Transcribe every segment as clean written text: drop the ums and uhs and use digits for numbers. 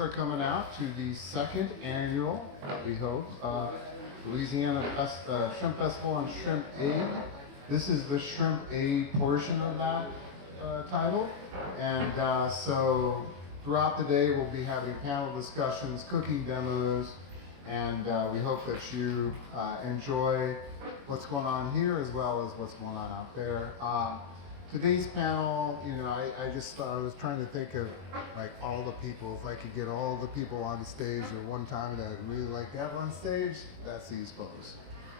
Are coming out to the second annual, we hope, Louisiana Shrimp Festival and Shrimp Aid. This is the Shrimp Aid portion of that title. And so throughout the day, we'll be having panel discussions, cooking demos, and we hope that you enjoy what's going on here as well as what's going on out there. Today's panel, I was trying to think of like all the people, if I could get all the people on the stage at one time that I'd really like to have on stage, that's these folks.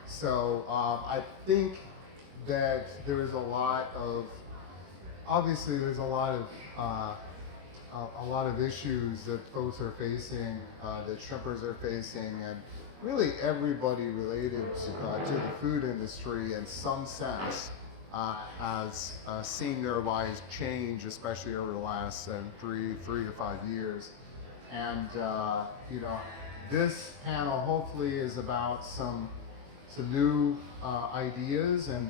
So I think that there is obviously there's a lot of issues that folks are facing, that shrimpers are facing, and really everybody related to the food industry in some sense has seen their lives change, especially over the last 3 to 5 years. And this panel hopefully is about some new ideas and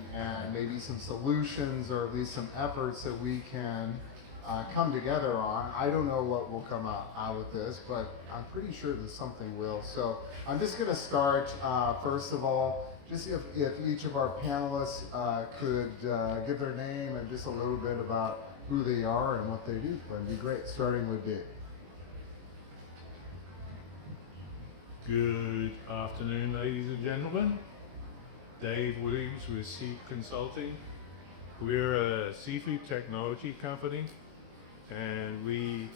maybe some solutions, or at least some efforts that we can come together on. I don't know what will come out with this, but I'm pretty sure that something will. So I'm just going to start, first of all, just if each of our panelists could give their name and just a little bit about who they are and what they do, that'd be great, starting with Dave. Good afternoon, ladies and gentlemen. Dave Williams with Seed Consulting. We're a seafood technology company, and we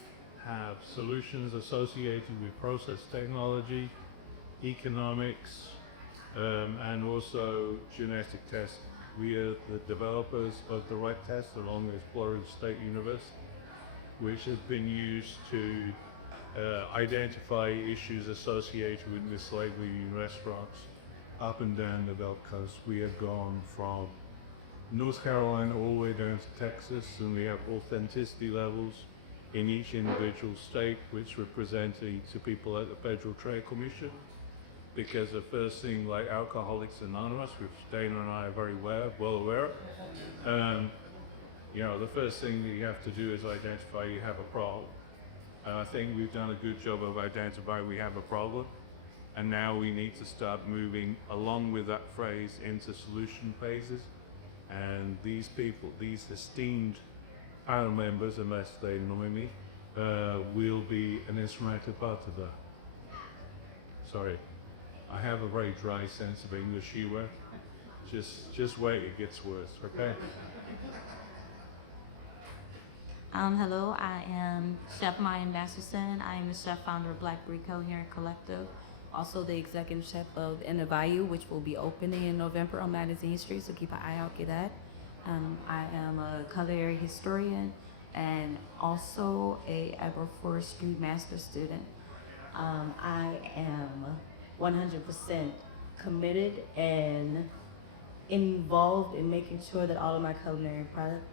have solutions associated with process technology, economics, and also genetic testing. We are the developers of the right test along with Florida State University, which has been used to identify issues associated with mislabeling in restaurants up and down the Gulf Coast. We have gone from North Carolina all the way down to Texas, and we have authenticity levels in each individual state, which we're presenting to people at the Federal Trade Commission. Because the first thing, like Alcoholics Anonymous, which Dana and I are very well aware of, the first thing that you have to do is identify you have a problem. And I think we've done a good job of identifying we have a problem. And now we need to start moving along with that phrase into solution phases. And these people, these esteemed panel members, unless they annoy me, will be an instrumental part of that. Sorry. I have a very dry sense of English humor. Just wait, it gets worse, okay? Hello, I am Chef Maya Masterson. I am the chef founder of Black Brew Culinary Collective, also the executive chef of the Bayou, which will be opening in November on Magazine Street, so keep an eye out for that. I am a culinary historian and also a agroforestry master's student. I am 100% committed and involved in making sure that all of my culinary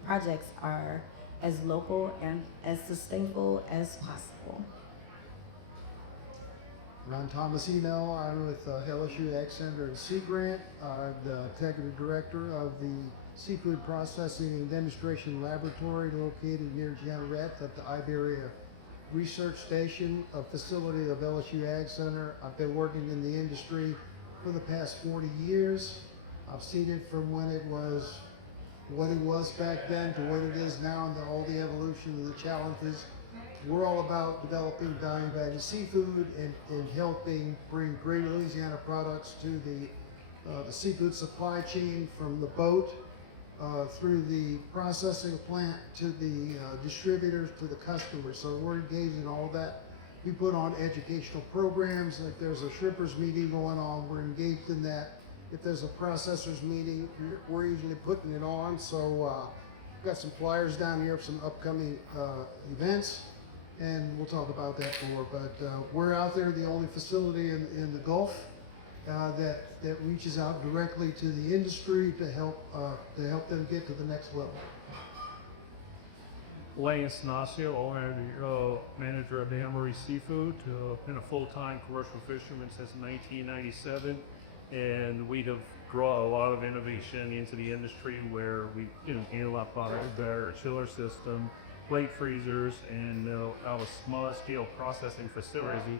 projects are as local and as sustainable as possible. Ron Thomas Hymel. I'm with LSU AgCenter and Sea Grant. I'm the executive director of the Seafood Processing and Demonstration Laboratory located near Jeanerette at the Iberia Research Station, a facility of LSU AgCenter. I've been working in the industry for the past 40 years. I've seen it from when it was what it was back then to what it is now, and all the evolution of the challenges. We're all about developing value-added seafood and helping bring great Louisiana products to the seafood supply chain, from the boat through the processing plant to the distributors to the customers. So we're engaged in all that. We put on educational programs. Like there's a shrimpers meeting going on, we're engaged in that. If there's a processors meeting, we're usually putting it on. So we've got some flyers down here of some upcoming events, and we'll talk about that more. But we're out there, the only facility in the Gulf that reaches out directly to the industry to help them get to the next level. Nacio, owner manager of Hymel Seafood, been a full-time commercial fisherman since 1997, and we have brought a lot of innovation into the industry where we handle our product better, chiller system, plate freezers and our small-scale processing facility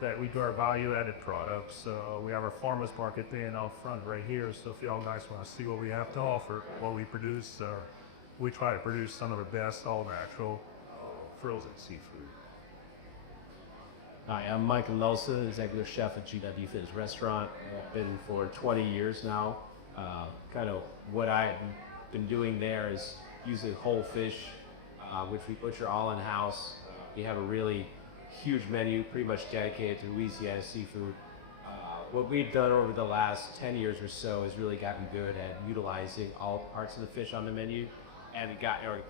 that we do our value-added products. We have our farmers market there out front right here, so if y'all guys want to see what we have to offer, what we produce, we try to produce some of the best all-natural frozen seafood. Hi, I'm Michael Nelson, Executive Chef at GW Fitness Restaurant. I've been for 20 years now. Kind of what I've been doing there is using whole fish, which we butcher all in-house. We have a really huge menu, pretty much dedicated to Louisiana seafood. What we've done over the last 10 years or so has really gotten good at utilizing all parts of the fish on the menu, and it got our,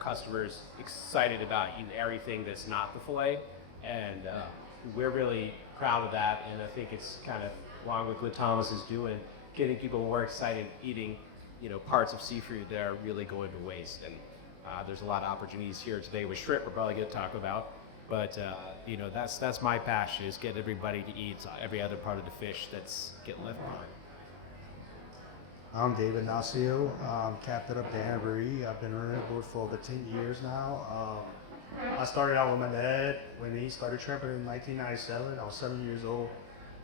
customers excited about eating everything that's not the fillet, and we're really proud of that. And I think it's kind of along with what Thomas is doing, getting people more excited eating, parts of seafood that are really going to waste. And there's a lot of opportunities here today with shrimp we're probably going to talk about. But that's my passion, is get everybody to eat every other part of the fish that's getting left behind. I'm David Nacio. I'm captain of the Hamburger. I've been running the boat for over 10 years now. I started out with my dad when he started shrimping in 1997. I was 7 years old.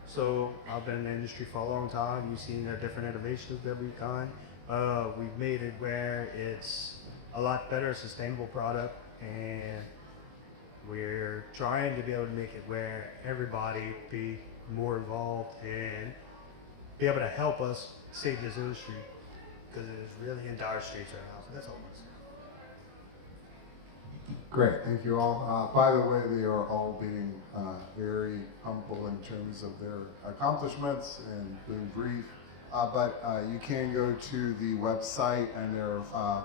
So I've been in the industry for a long time. You've seen the different innovations that we've done. We've made it where it's a lot better sustainable product, and we're trying to be able to make it where everybody be more involved and be able to help us save this industry, because it is really in dire straits right now. So that's all I'm saying. Great, thank you all. By the way, they are all being very humble in terms of their accomplishments and being brief. But you can go to the website, and there are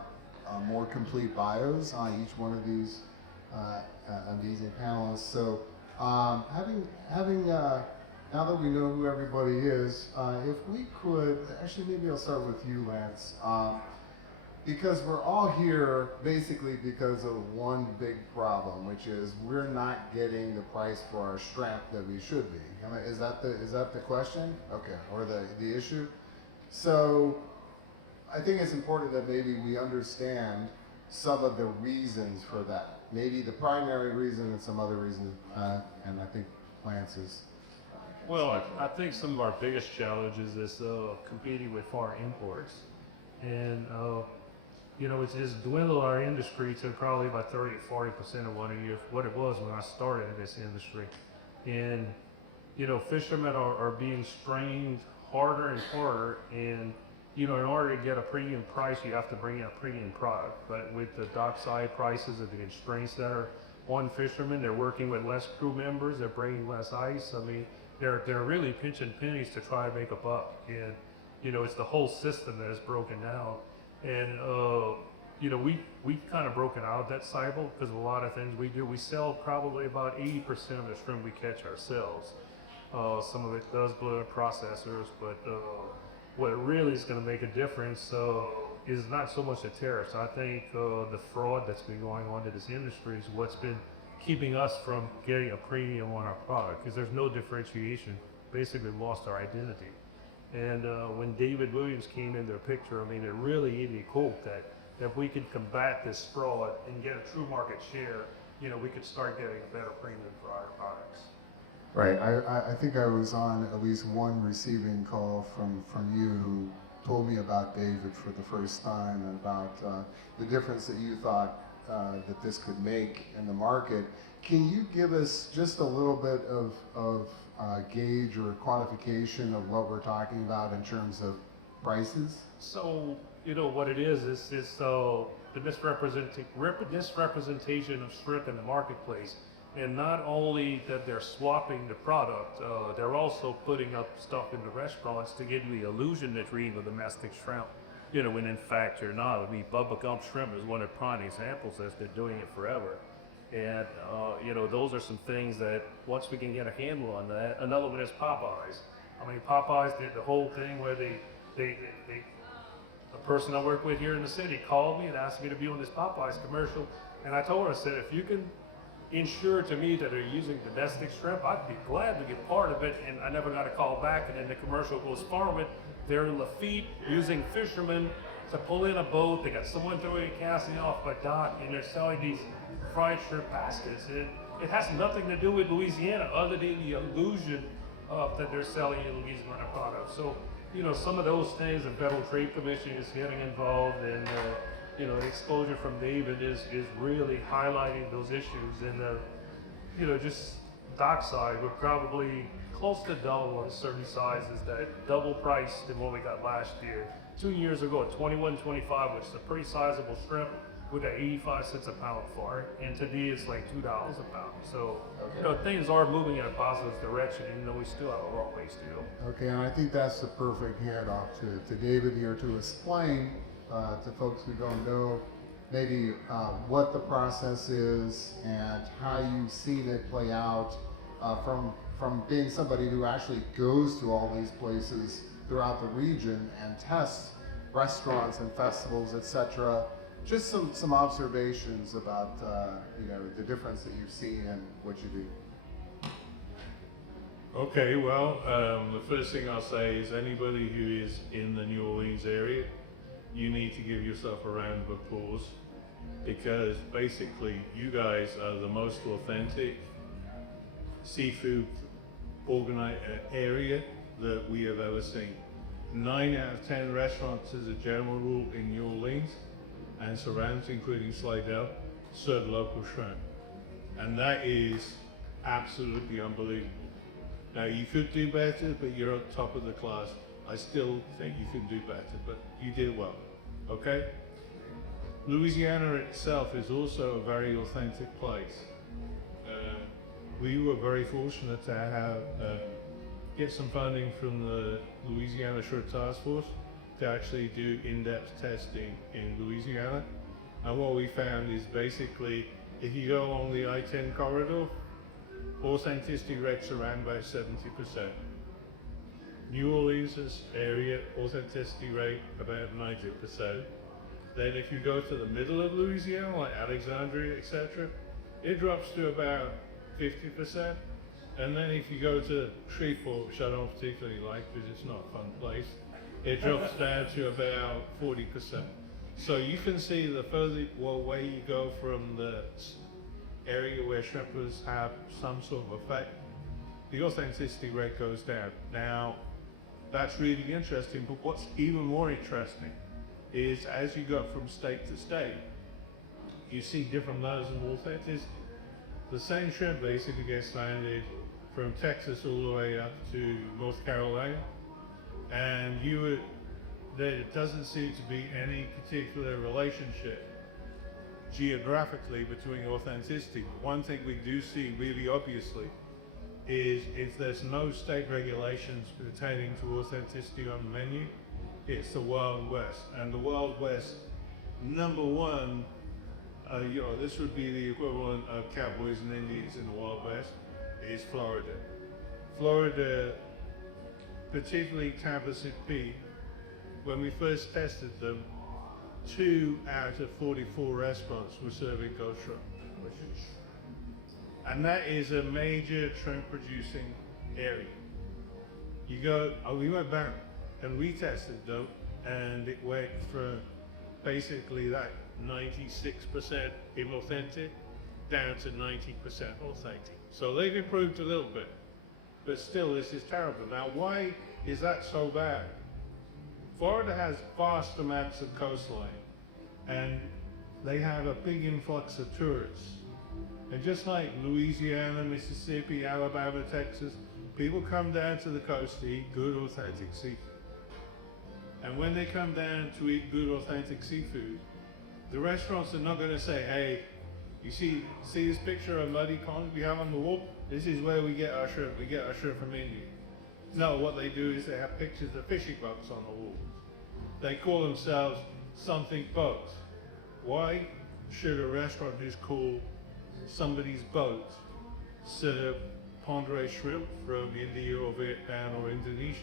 more complete bios on each one of these amazing panelists. So now that we know who everybody is, if we could, actually maybe I'll start with you, Lance, because we're all here basically because of one big problem, which is we're not getting the price for our shrimp that we should be. I mean, is that the question? Okay, or the issue? So I think it's important that maybe we understand some of the reasons for that. Maybe the primary reason and some other reasons, and I think Lance is. Well, I think some of our biggest challenges is competing with foreign imports. And, it's dwindled our industry to probably about 30 to 40% of what it was when I started in this industry. And, fishermen are being strained harder and harder, and, in order to get a premium price, you have to bring in a premium product. But with the dockside prices and the constraints that are on fishermen, they're working with less crew members, they're bringing less ice. I mean, they're really pinching pennies to try to make a buck. And, it's the whole system that is broken down. And, we've kind of broken out of that cycle, because of a lot of things we do. We sell probably about 80% of the shrimp we catch ourselves. Some of it does go to processors, but what really is going to make a difference is not so much the tariffs. I think the fraud that's been going on to this industry is what's been keeping us from getting a premium on our product, because there's no differentiation. Basically lost our identity. And when David Williams came into the picture, I mean, it really gave me hope that if we could combat this fraud and get a true market share, we could start getting a better premium for our products. Right. I think I was on at least one receiving call from you who told me about David for the first time, and about the difference that you thought that this could make in the market. Can you give us just a little bit of gauge or quantification of what we're talking about in terms of prices? So, what it is the misrepresentation of shrimp in the marketplace. And not only that they're swapping the product, they're also putting up stuff in the restaurants to give you the illusion that you're eating a domestic shrimp, when in fact you're not. I mean, Bubba Gump Shrimp is one of the prime examples as they're doing it forever. And, those are some things that once we can get a handle on that. Another one is Popeyes. I mean, Popeyes did the whole thing where the person I work with here in the city called me and asked me to be on this Popeyes commercial. And I told her, I said, if you can ensure to me that they're using domestic shrimp, I'd be glad to get part of it. And I never got a call back. And then the commercial goes forward. They're in Lafitte using fishermen to pull in a boat. They got someone throwing a casting off a dock, and they're selling these fried shrimp baskets. It has nothing to do with Louisiana other than the illusion that they're selling in Louisiana products. So, you know, some of those things, the Federal Trade Commission is getting involved, and you know, the exposure from David is really highlighting those issues. And you know, just dockside, we're probably close to double on certain sizes, that double price than what we got last year. 2 years ago at $21.25, which is a pretty sizable shrimp, we got 85 cents a pound for it, and today it's like $2 a pound. So, you know, things are moving in a positive direction, even though we still have a long ways to go. Okay, and I think that's the perfect handoff to David here to explain to folks who don't know maybe what the process is and how you've seen it play out from being somebody who actually goes to all these places throughout the region and tests restaurants and festivals, etc. Just some observations about you know, the difference that you've seen and what you do. Okay, well, the first thing I'll say is anybody who is in the New Orleans area, you need to give yourself a round of applause, because basically you guys are the most authentic seafood area that we have ever seen. 9 out of 10 restaurants as a general rule in New Orleans and surrounds, including Slidell, serve local shrimp. And that is absolutely unbelievable. Now, you could do better, but you're on top of the class. I still think you can do better, but you did well, okay? Louisiana itself is also a very authentic place. We were very fortunate to have get some funding from the Louisiana Shrimp Task Force to actually do in-depth testing in Louisiana. And what we found is basically, if you go along the I-10 corridor, authenticity rates around about 70%. New Orleans area, authenticity rate about 90%. Then if you go to the middle of Louisiana, like Alexandria, etc., it drops to about 50%. And then if you go to Shreveport, which I don't particularly like because it's not a fun place, it drops down to about 40%. So you can see the further away you go from the area where shrimpers have some sort of effect, the authenticity rate goes down. Now, that's really interesting, but what's even more interesting is as you go from state to state, you see different levels of authenticity. The same shrimp basically gets landed from Texas all the way up to North Carolina, and there doesn't seem to be any particular relationship geographically between authenticity. One thing we do see really obviously is if there's no state regulations pertaining to authenticity on the menu, it's the Wild West. And the Wild West, number one, you know, this would be the equivalent of cowboys and Indians in the Wild West, is Florida. Florida, particularly Tampa City, when we first tested them, 2 out of 44 restaurants were serving ghost shrimp. And that is a major shrimp producing area. You go, we went back and retested them, and it went from basically that 96% inauthentic down to 90% authentic. So they've improved a little bit, but still this is terrible. Now, why is that so bad? Florida has vast amounts of coastline, and they have a big influx of tourists. And just like Louisiana, Mississippi, Alabama, Texas, people come down to the coast to eat good, authentic seafood. And when they come down to eat good, authentic seafood, the restaurants are not going to say, hey, you see this picture of muddy pond we have on the wall? This is where we get our shrimp. We get our shrimp from India. No, what they do is they have pictures of fishing boats on the walls. They call themselves something boats. Why should a restaurant just call somebody's boat serve pondere shrimp from India or Vietnam or Indonesia?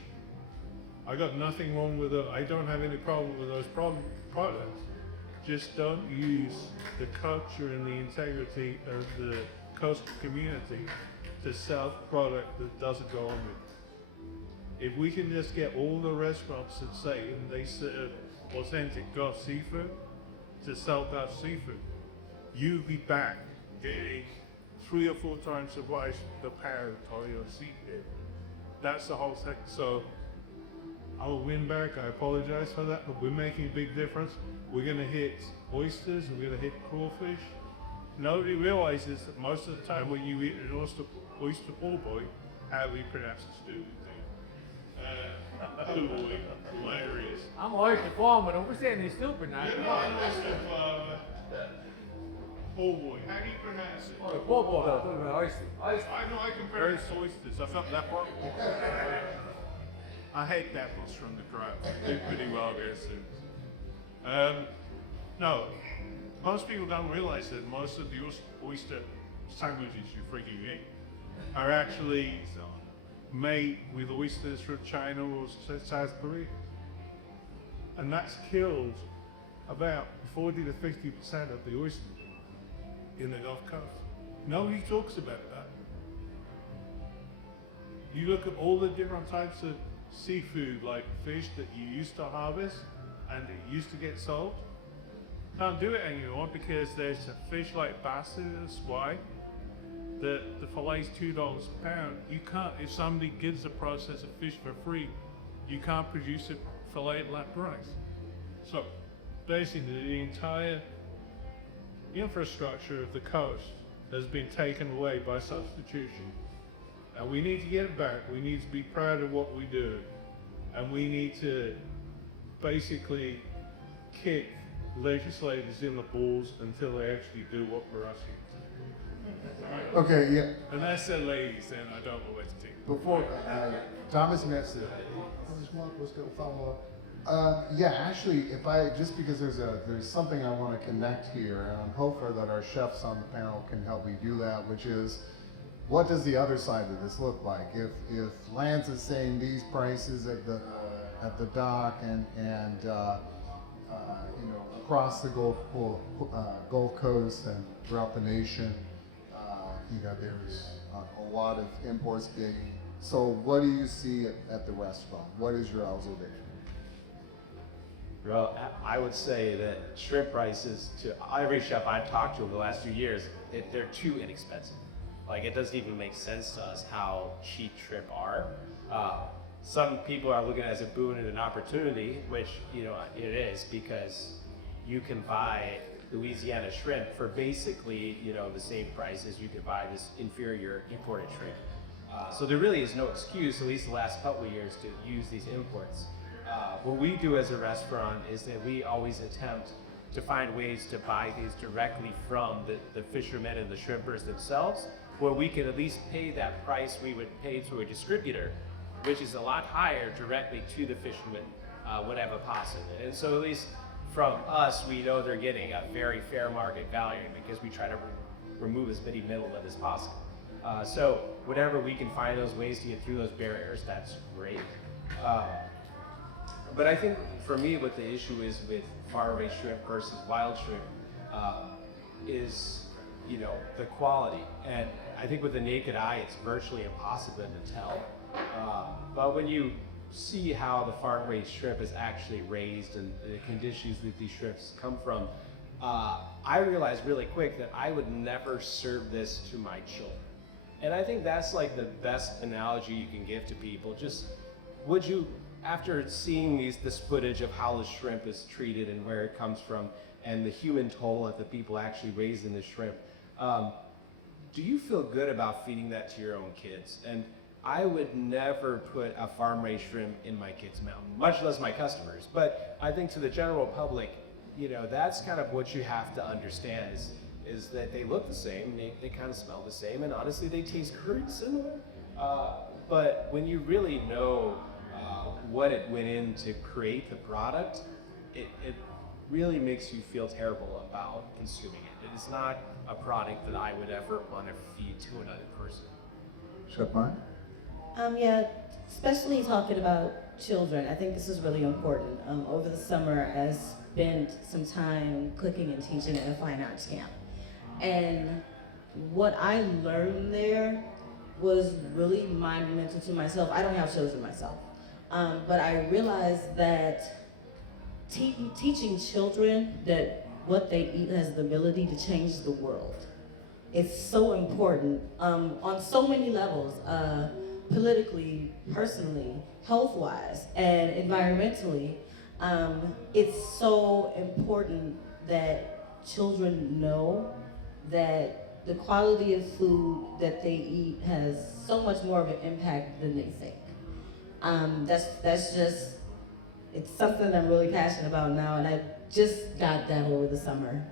I got nothing wrong with it. I don't have any problem with those products. Just don't use the culture and the integrity of the coastal community to sell product that doesn't go on with it. If we can just get all the restaurants that say they serve authentic Gulf seafood to sell Gulf seafood. You'll be back getting 3 or 4 times the price the pound of your seafood. That's the whole thing. So I will win back. I apologize for that, but we're making a big difference. We're going to hit oysters, and we're going to hit crawfish. Nobody realizes that most of the time when you eat an oyster po' boy, how we pronounce the stupid thing. Hilarious. I'm an oyster farmer, don't be saying they're stupid now. Come on. Po' boy. How do you pronounce it? Oh, the poor boy, talking about oyster. I know I compare it to oysters. I felt that part. I hate apples from the crowd. They do pretty well there soon. No, most people don't realize that most of the oyster sandwiches you freaking eat are actually made with oysters from China or South Korea. And that's killed about 40 to 50% of the oysters in the Gulf Coast. Nobody talks about that. You look at all the different types of seafood, like fish that you used to harvest and it used to get sold. Can't do it anymore because there's a fish like bass and swai that the fillet's $2 a pound. You can't, if somebody gives a process of fish for free, you can't produce a fillet at that price. So basically the entire infrastructure of the coast has been taken away by substitution. And we need to get it back. We need to be proud of what we do. And we need to basically kick legislators in the balls until they actually do what we're asking them to do. Okay, yeah. And that's the ladies, and I don't know what to take. Before, Thomas Metzger. Mark was going to follow up. Yeah, actually, if I, just because there's something I want to connect here, and I'm hopeful that our chefs on the panel can help me do that, which is, what does the other side of this look like? If Lance is saying these prices at the dock and you know, across the Gulf Coast and throughout the nation, you know, there's a lot of imports being. So, what do you see at the restaurant? What is your observation? Well, I would say that shrimp prices, to every chef I've talked to over the last few years, they're too inexpensive. Like, it doesn't even make sense to us how cheap shrimp are. Some people are looking at it as a boon and an opportunity, which, you know, it is, because you can buy Louisiana shrimp for basically, you know, the same price as you could buy this inferior imported shrimp. So there really is no excuse, at least the last couple of years, to use these imports. What we do as a restaurant is that we always attempt to find ways to buy these directly from the fishermen and the shrimpers themselves, where we can at least pay that price we would pay to a distributor, which is a lot higher directly to the fishermen would have a pasta. And so at least from us, we know they're getting a very fair market value because we try to remove as many middlemen as possible. So whatever we can find those ways to get through those barriers, that's great. But I think for me, what the issue is with faraway shrimp versus wild shrimp is, you know, the quality. And I think with the naked eye, it's virtually impossible to tell. But when you see how the faraway shrimp is actually raised and the conditions that these shrimps come from, I realized really quick that I would never serve this to my children. And I think that's like the best analogy you can give to people. Just, would you, after seeing this footage of how the shrimp is treated and where it comes from and the human toll that the people actually raising the shrimp, do you feel good about feeding that to your own kids? And I would never put a farm-raised shrimp in my kids' mouth, much less my customers. But I think to the general public, you know, that's kind of what you have to understand is that they look the same, they kind of smell the same, and honestly, they taste pretty similar. But when you really know what it went in to create the product, it really makes you feel terrible about consuming it. It is not a product that I would ever want to feed to another person. Chef Mine? Yeah, especially talking about children, I think this is really important. Over the summer, I spent some time cooking and teaching at a fine arts camp. And what I learned there was really monumental to myself. I don't have children myself, but I realized that teaching children that what they eat has the ability to change the world. It's so important on so many levels, politically, personally, health-wise, and environmentally. It's so important that children know that the quality of food that they eat has so much more of an impact than they think. That's just, it's something I'm really passionate about now, and I just got that over the summer.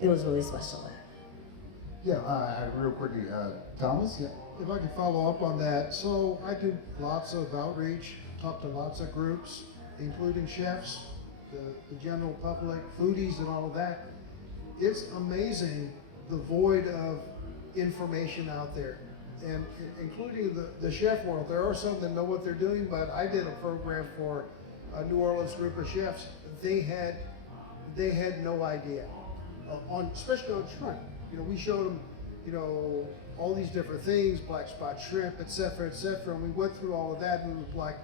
It was really special. Yeah, real quickly, Thomas, yeah. If I could follow up on that, so I do lots of outreach, talk to lots of groups, including chefs, the general public, foodies and all of that. It's amazing the void of information out there, and including the chef world. There are some that know what they're doing, but I did a program for a New Orleans group of chefs. They had no idea, especially on shrimp. You know, we showed them, you know, all these different things, black spot shrimp, et cetera, and we went through all of that, and it was like,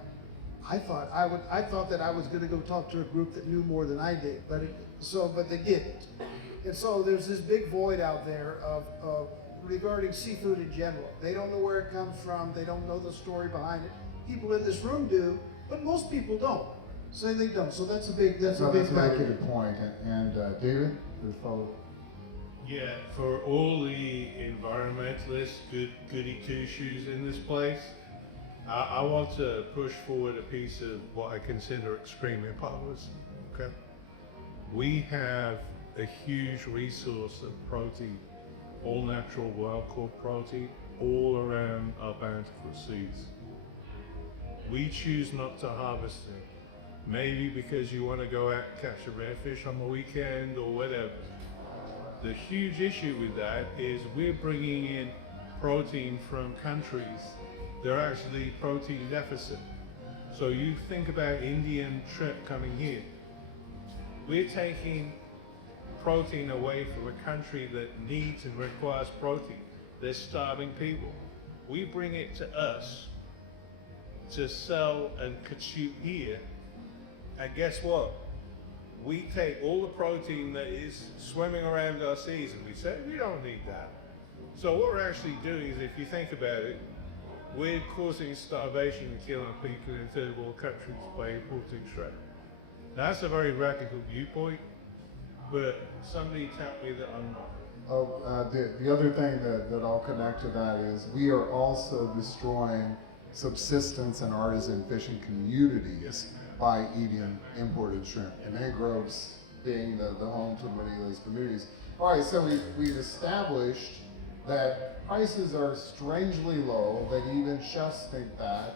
I thought that I was going to go talk to a group that knew more than I did, but they didn't. And so there's this big void out there of regarding seafood in general. They don't know where it comes from. They don't know the story behind it. People in this room do, but most people don't. Say they don't. So that's a big good point. And David, your follow. Yeah, for all the environmentalists, goody two-shoes in this place, I want to push forward a piece of what I consider extreme impulse. Okay, we have a huge resource of protein, all natural, wild-caught protein, all around our bountiful seas. We choose not to harvest it, maybe because you want to go out and catch a redfish on the weekend or whatever. The huge issue with that is we're bringing in protein from countries that are actually protein deficit. So you think about Indian shrimp coming here. We're taking protein away from a country that needs and requires protein. They're starving people. We bring it to us to sell and consume here, and guess what? We take all the protein that is swimming around our seas and we say, we don't need that. So what we're actually doing is, if you think about it, we're causing starvation and killing people in third world countries by importing shrimp. That's a very radical viewpoint, but somebody tell me that I'm not. The other thing that I'll connect to that is we are also destroying subsistence and artisan fishing communities by eating imported shrimp, and mangroves being the home to many of those communities. All right, so we've established that prices are strangely low, that even chefs think that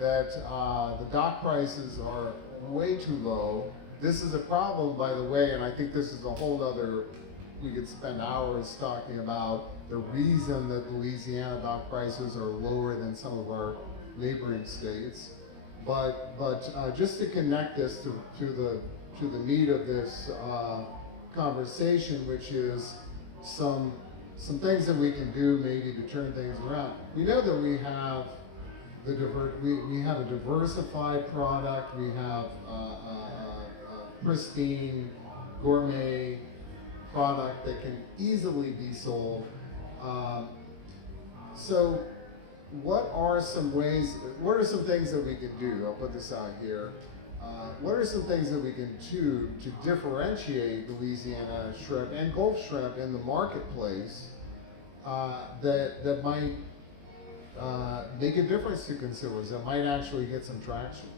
the dock prices are way too low. This is a problem, by the way, and I think this is a whole other, we could spend hours talking about the reason that Louisiana dock prices are lower than some of our neighboring states. But just to connect this to the meat of this conversation, which is some things that we can do maybe to turn things around. We know that we have we have a diversified product. We have a pristine gourmet product that can easily be sold. So what are some things that we can do? I'll put this out here. What are some things that we can do to differentiate Louisiana shrimp and Gulf shrimp in the marketplace that might make a difference to consumers, that might actually get some traction?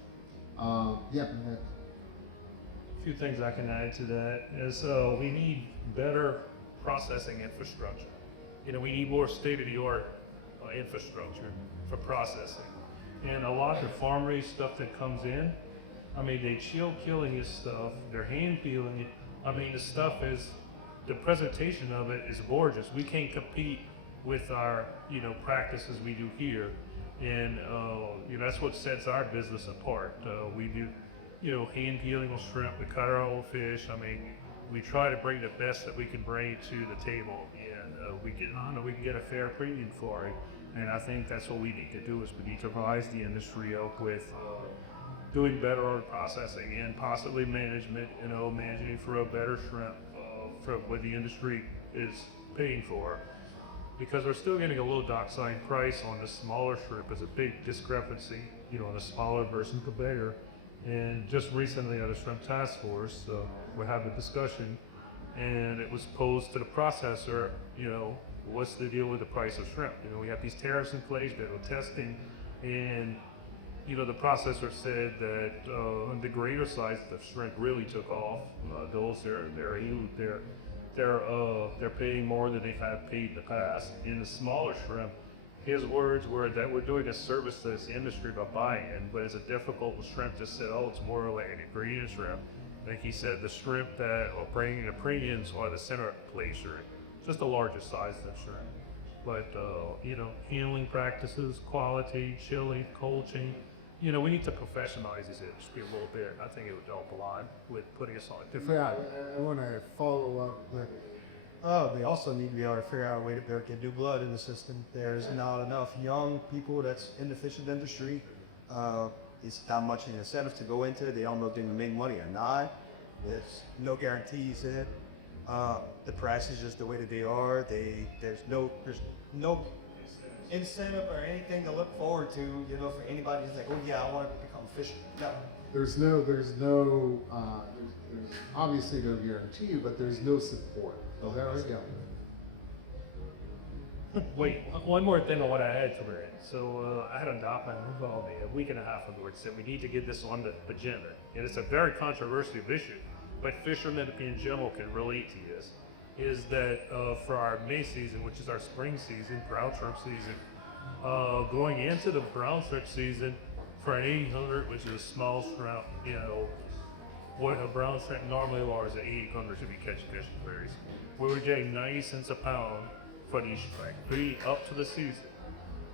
Yeah. A few things I can add to that is we need better processing infrastructure. You know, we need more state-of-the-art infrastructure for processing. And a lot of the farm-raised stuff that comes in, I mean, they chill killing this stuff, they're hand peeling it. I mean, the presentation of it is gorgeous. We can't compete with our, practices we do here. And, that's what sets our business apart. We do, hand peeling of shrimp, we cut our own fish. I mean, we try to bring the best that we can bring to the table, and we can get a fair premium for it. And I think that's what we need to do, is we need to rise the industry up with doing better on processing and possibly management, managing for a better shrimp for what the industry is paying for. Because we're still getting a low dockside price on the smaller shrimp. There's a big discrepancy, on the smaller versus the bigger. And just recently at a shrimp task force, we had a discussion, and it was posed to the processor, what's the deal with the price of shrimp? We have these tariffs in place, they were testing, and the processor said that the greater size of shrimp really took off. Those they're huge. They're paying more than they've had paid in the past. In the smaller shrimp, his words were that we're doing a service to this industry by buying, but it's a difficult shrimp to sell. It's more like an ingredient shrimp. Like he said, the shrimp that are bringing the premiums are the center plate shrimp, just the largest size of the shrimp. But handling practices, quality, chilling, cold chain. We need to professionalize this industry a little bit. I think it would help a lot with putting us on a different. I want to follow up with. They also need to be able to figure out a way to be able to get new blood in the system. There's not enough young people that's in the fishing industry. It's not much an incentive to go into it. They don't know if they're going to make money or not. There's no guarantees in it. The price is just the way that they are. There's no incentive or anything to look forward to, for anybody who's like, oh yeah, I want to become a fisherman. No. There's obviously no guarantee, but there's no support. So there we go. Wait, one more thing on what I had for it. So I had a document about a week and a half ago that said we need to get this on the agenda. And it's a very controversial issue, but fishermen in general can relate to this. Is that for our May season, which is our spring season, brown shrimp season, going into the brown shrimp season for an 800, which is a small shrimp, what a brown shrimp normally was at 800 should be catching fish and berries. We were getting 90 cents a pound for these shrimp, leading up to the season.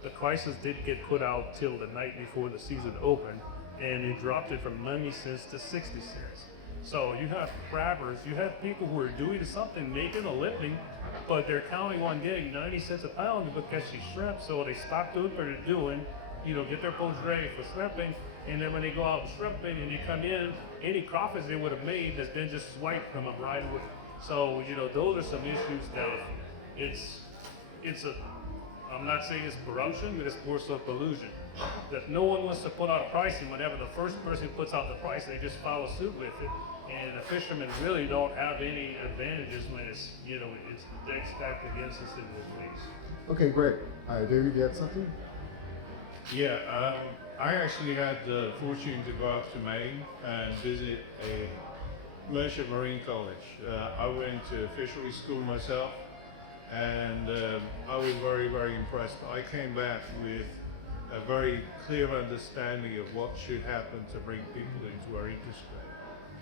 The prices did get put out till the night before the season opened, and it dropped it from 90 cents to 60 cents. So you have crabbers, you have people who are doing something, making a living, but they're counting on getting 90 cents a pound to go catch these shrimp, so they stop doing what they're doing, get their boats ready for shrimping, and then when they go out shrimping and they come in, any profits they would have made has been just swiped from them right away. So, those are some issues that I'm not saying it's corruption, but it's more so collusion. That no one wants to put out a price, and whenever the first person puts out the price, they just follow suit with it. And the fishermen really don't have any advantages when it's the deck stacked against us in this case. Okay, great. David, you had something? Yeah, I actually had the fortune to go up to Maine and visit a merchant marine college. I went to fisheries school myself, and I was very, very impressed. I came back with a very clear understanding of what should happen to bring people into our industry.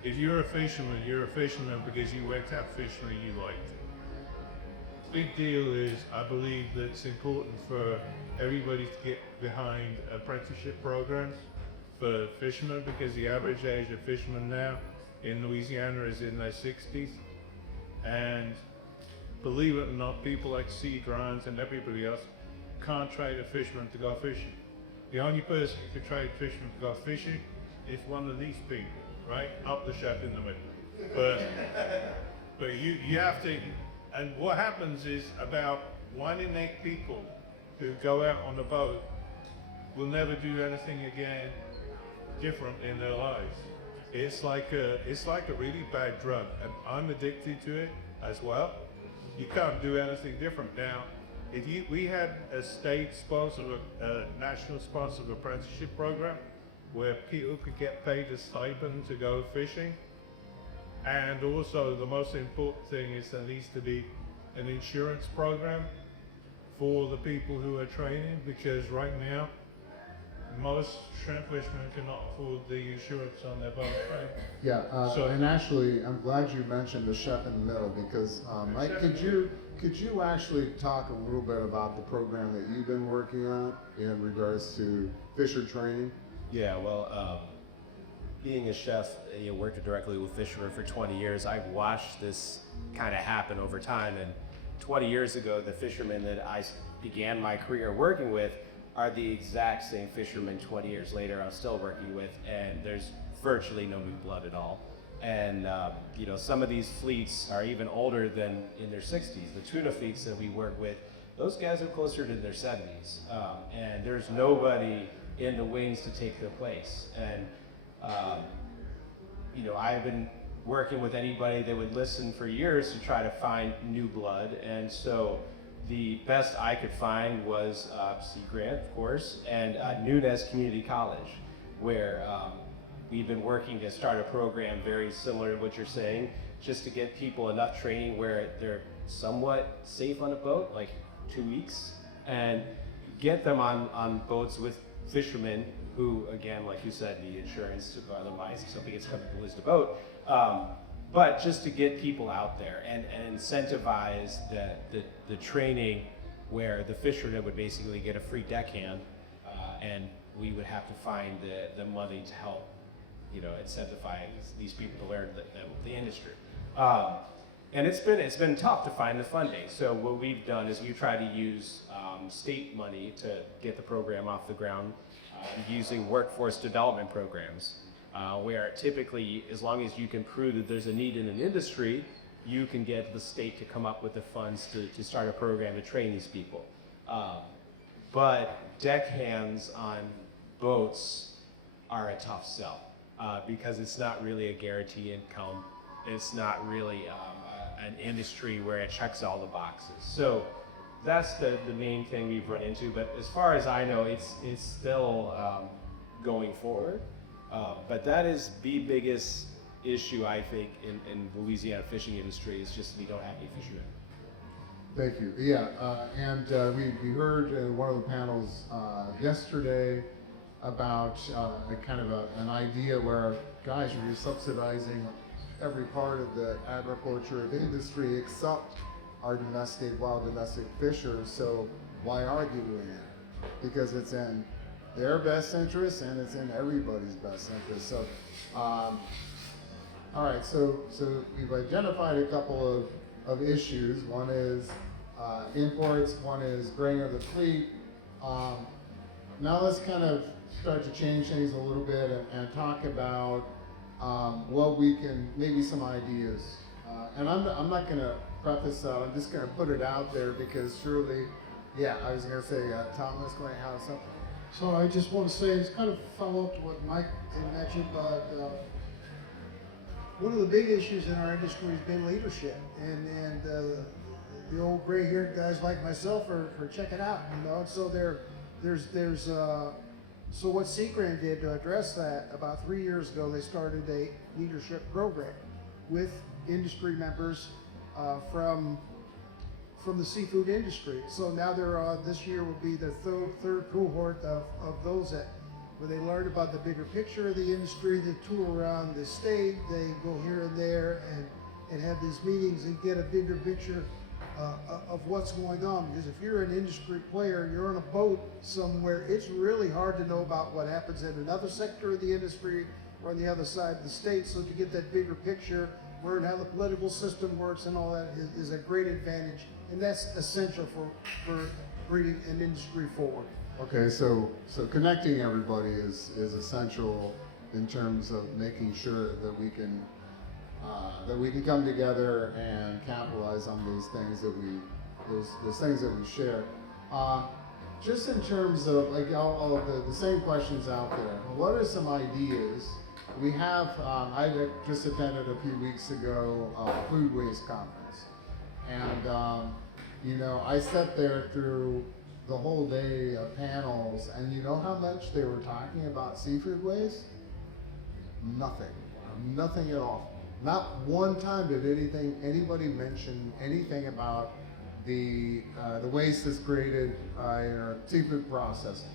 If you're a fisherman, you're a fisherman because you went out fishing and you liked it. Big deal is, I believe that it's important for everybody to get behind apprenticeship programs for fishermen, because the average age of fishermen now in Louisiana is in their 60s. And believe it or not, people like sea drones and everybody else can't trade a fisherman to go fishing. The only person who can trade fishermen to go fishing is one of these people, right? Up the shaft in the middle. But you have to, and what happens is about 1 in 8 people who go out on the boat will never do anything again different in their lives. It's like a really bad drug, and I'm addicted to it as well. You can't do anything different now. We had a state sponsor, a national sponsored apprenticeship program where people could get paid a stipend to go fishing. And also the most important thing is there needs to be an insurance program for the people who are training, because right now most shrimp fishermen cannot afford the insurance on their boat, right? Yeah, and actually, I'm glad you mentioned the chef in the middle, because Mike, could you actually talk a little bit about the program that you've been working on in regards to fisher training? Yeah, well, being a chef, working directly with fishermen for 20 years, I've watched this kind of happen over time. And 20 years ago, the fishermen that I began my career working with are the exact same fishermen 20 years later I'm still working with, and there's virtually no new blood at all. And you know, some of these fleets are even older than in their 60s. The tuna fleets that we work with, those guys are closer to their 70s, and there's nobody in the wings to take their place. And you know, I've been working with anybody that would listen for years to try to find new blood, and so the best I could find was Sea Grant, of course, and Nunez Community College, where we've been working to start a program very similar to what you're saying, just to get people enough training where they're somewhat safe on a boat, like 2 weeks, and get them on boats with fishermen who, again, like you said, need insurance or otherwise if something gets coming to lose the boat. But just to get people out there and incentivize the training where the fisherman would basically get a free deckhand, and we would have to find the money to help, you know, incentivize these people to learn the industry. And it's been tough to find the funding. So what we've done is we've tried to use state money to get the program off the ground using workforce development programs. Where typically, as long as you can prove that there's a need in an industry, you can get the state to come up with the funds to start a program to train these people. But deckhands on boats are a tough sell because it's not really a guaranteed income. It's not really an industry where it checks all the boxes. So that's the main thing we've run into. But as far as I know, it's still going forward. But that is the biggest issue, I think, in the Louisiana fishing industry, is just we don't have any fishermen. Thank you. Yeah, and we heard in one of the panels yesterday about a kind of an idea where, guys, you're subsidizing every part of the agriculture industry except our wild domestic fishers, so why argue with it? Because it's in their best interest and it's in everybody's best interest. So, all right, so we've identified a couple of issues. One is imports, one is graying of the fleet. Now let's kind of start to change things a little bit and talk about what we can, maybe some ideas. And I'm not gonna preface that, I'm just gonna put it out there because surely, yeah, I was gonna say, Thomas going to have something. So I just want to say, it's kind of follow up to what Mike had mentioned, but one of the big issues in our industry has been leadership, and the old gray-haired guys like myself are checking out, you know. And so so what Seagrant did to address that, about 3 years ago, they started a leadership program with industry members from the seafood industry. So now this year will be the third cohort of those where they learn about the bigger picture of the industry, they tour around the state, they go here and there and have these meetings and get a bigger picture of what's going on. Because if you're an industry player, you're on a boat somewhere, it's really hard to know about what happens in another sector of the industry or on the other side of the state. So to get that bigger picture, learn how the political system works and all that is a great advantage. And that's essential for bringing an industry forward. Okay, so connecting everybody is essential in terms of making sure that we can come together and capitalize on those things that those things that we share. Just in terms of like all of the same questions out there, what are some ideas? We have, I just attended a few weeks ago a food waste conference. And, you know, I sat there through the whole day of panels, and you know how much they were talking about seafood waste? Nothing at all. Not one time did anybody mention anything about the waste that's created by seafood processing,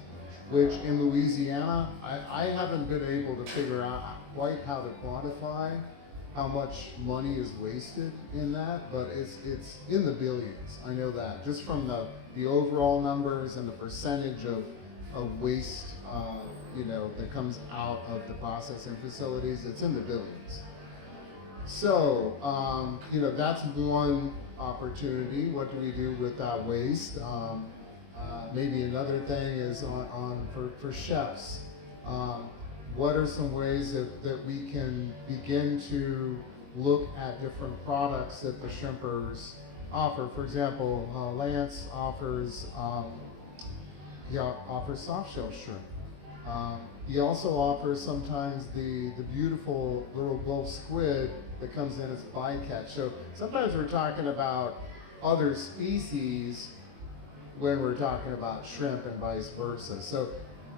which in Louisiana, I haven't been able to figure out quite how to quantify how much money is wasted in that, but it's in the billions. I know that just from the overall numbers and the percentage of waste, you know, that comes out of the processing facilities, it's in the billions. So, you know, that's one opportunity. What do we do with that waste? Maybe another thing is for chefs. What are some ways that we can begin to look at different products that the shrimpers offer? For example, Lance offers soft shell shrimp. He also offers sometimes the beautiful little Gulf squid that comes in as bycatch. So sometimes we're talking about other species when we're talking about shrimp and vice versa. So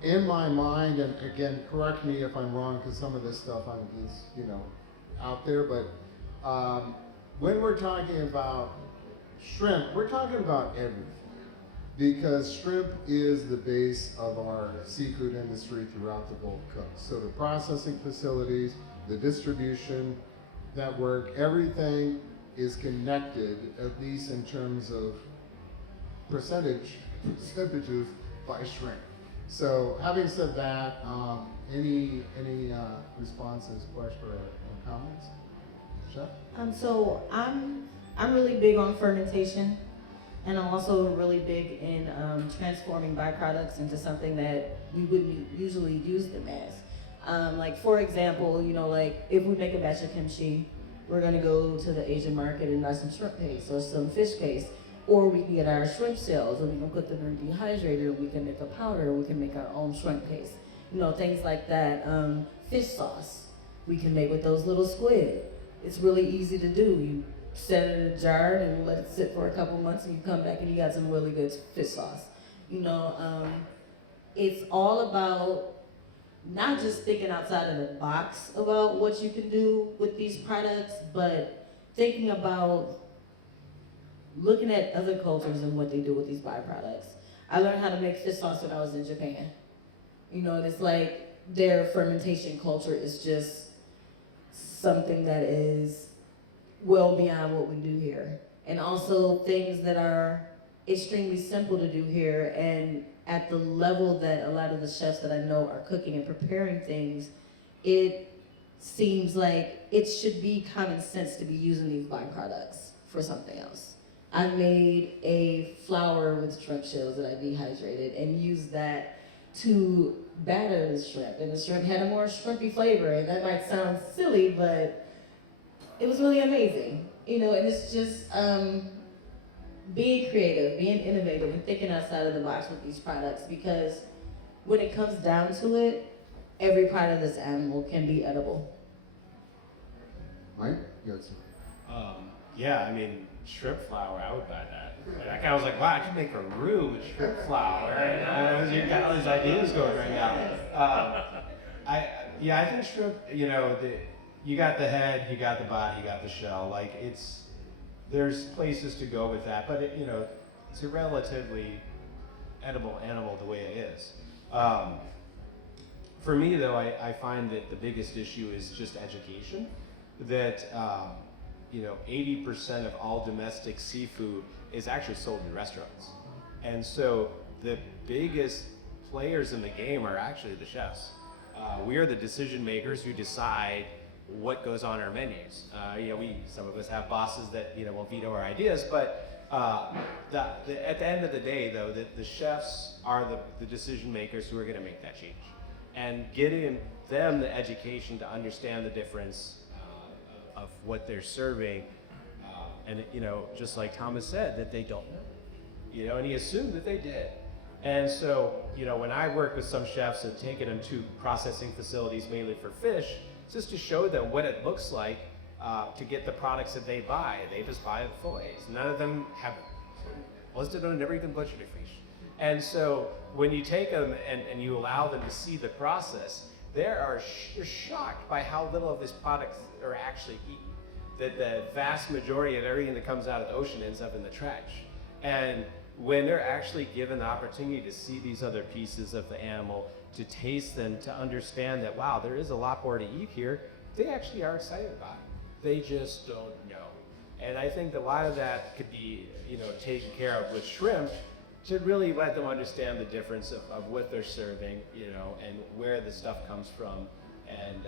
in my mind, and again, correct me if I'm wrong, because some of this stuff I'm just, out there, but when we're talking about shrimp, we're talking about everything. Because shrimp is the base of our seafood industry throughout the Gulf Coast. So the processing facilities, the distribution network, everything is connected, at least in terms of percentages by shrimp. So having said that, any responses, questions, or comments? Chef? So I'm really big on fermentation, and I'm also really big in transforming byproducts into something that we wouldn't usually use them as. Like for example, like if we make a batch of kimchi, we're gonna go to the Asian market and buy some shrimp paste or some fish paste, or we can get our shrimp shells and we can put them in a dehydrator, we can make a powder, we can make our own shrimp paste. Things like that. Fish sauce, we can make with those little squid. It's really easy to do. You set it in a jar and let it sit for a couple months, and you come back and you got some really good fish sauce. It's all about not just thinking outside of the box about what you can do with these products, but thinking about looking at other cultures and what they do with these byproducts. I learned how to make fish sauce when I was in Japan. And it's like their fermentation culture is just something that is well beyond what we do here. And also things that are extremely simple to do here, and at the level that a lot of the chefs that I know are cooking and preparing things, it seems like it should be common sense to be using these byproducts for something else. I made a flour with shrimp shells that I dehydrated and used that to batter the shrimp, and the shrimp had a more shrimpy flavor, and that might sound silly, but it was really amazing. And it's just being creative, being innovative, and thinking outside of the box with these products, because when it comes down to it, every part of this animal can be edible. Mike? Yes. Yeah, I mean, shrimp flour, I would buy that. I kind of was like, wow, I could make a roux with shrimp flour. You've got all these ideas going right now. I think shrimp, you got the head, you got the body, you got the shell. Like there's places to go with that, but it's a relatively edible animal the way it is. For me though, I find that the biggest issue is just education. That 80% of all domestic seafood is actually sold in restaurants. And so the biggest players in the game are actually the chefs. We are the decision makers who decide what goes on our menus. Some of us have bosses that will veto our ideas, but at the end of the day, though, the chefs are the decision makers who are going to make that change, and getting them the education to understand the difference of what they're serving, and just like Thomas said, that they don't know, and he assumed that they did. And so, when I work with some chefs and taking them to processing facilities mainly for fish, just to show them what it looks like to get the products that they buy. They just buy fillets. None of them have, most of them never even butchered a fish. And so when you take them and you allow them to see the process, they're shocked by how little of this product are actually eaten. That the vast majority of everything that comes out of the ocean ends up in the trash. And when they're actually given the opportunity to see these other pieces of the animal, to taste them, to understand that, wow, there is a lot more to eat here, they actually are excited about it. They just don't know. And I think a lot of that could be, taken care of with shrimp, to really let them understand the difference of what they're serving, and where the stuff comes from, and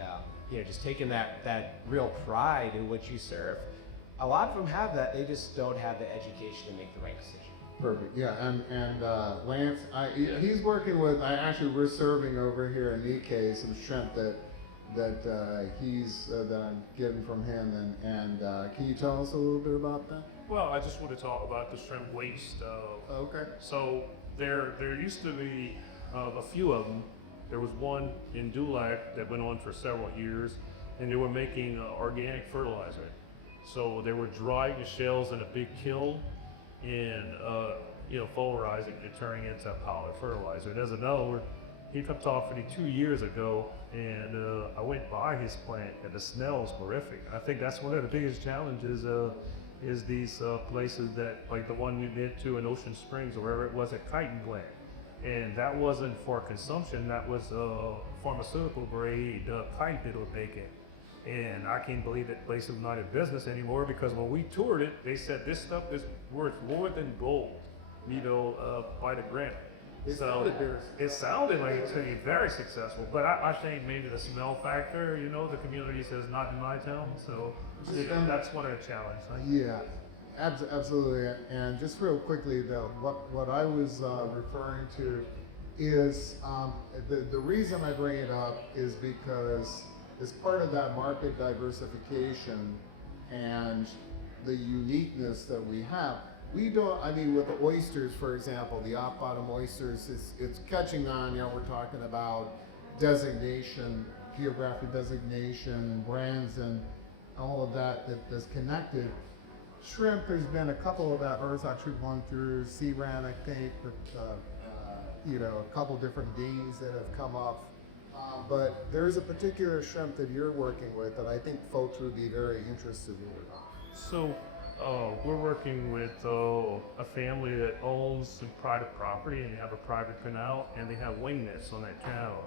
just taking that real pride in what you serve. A lot of them have that, they just don't have the education to make the right decision. Perfect. Yeah, and Lance, he's working with. We're serving over here in Nikkei some shrimp that I'm getting from him, and can you tell us a little bit about that? Well, I just want to talk about the shrimp waste. Okay. So there used to be a few of them. There was one in Dulac that went on for several years, and they were making organic fertilizer. So they were drying the shells in a big kiln and pulverizing it, turning into powder fertilizer. There's another one. He kept off 2 years ago, and I went by his plant, and the smell is horrific. I think that's one of the biggest challenges. Is these places that, like the one we went to in Ocean Springs or wherever it was at Chitin plant. And that wasn't for consumption, that was pharmaceutical grade chitin beetle bacon. And I can't believe that place is not in business anymore, because when we toured it, they said this stuff is worth more than gold, by the gram. It sounded like it's going to be very successful, but I think maybe the smell factor, the community says not in my town, so that's one of the challenges. Yeah, absolutely. And just real quickly though, what I was referring to is the reason I bring it up is because as part of that market diversification and the uniqueness that we have, with the oysters, for example, the off-bottom oysters, it's catching on. We're talking about designation, geographic designation, brands, and all of that's connected. Shrimp, there's been a couple of efforts actually gone through CRAN, I think, but a couple different Ds that have come up. But there's a particular shrimp that you're working with that I think folks would be very interested in. So we're working with a family that owns some private property, and they have a private canal, and they have wing nets on that canal.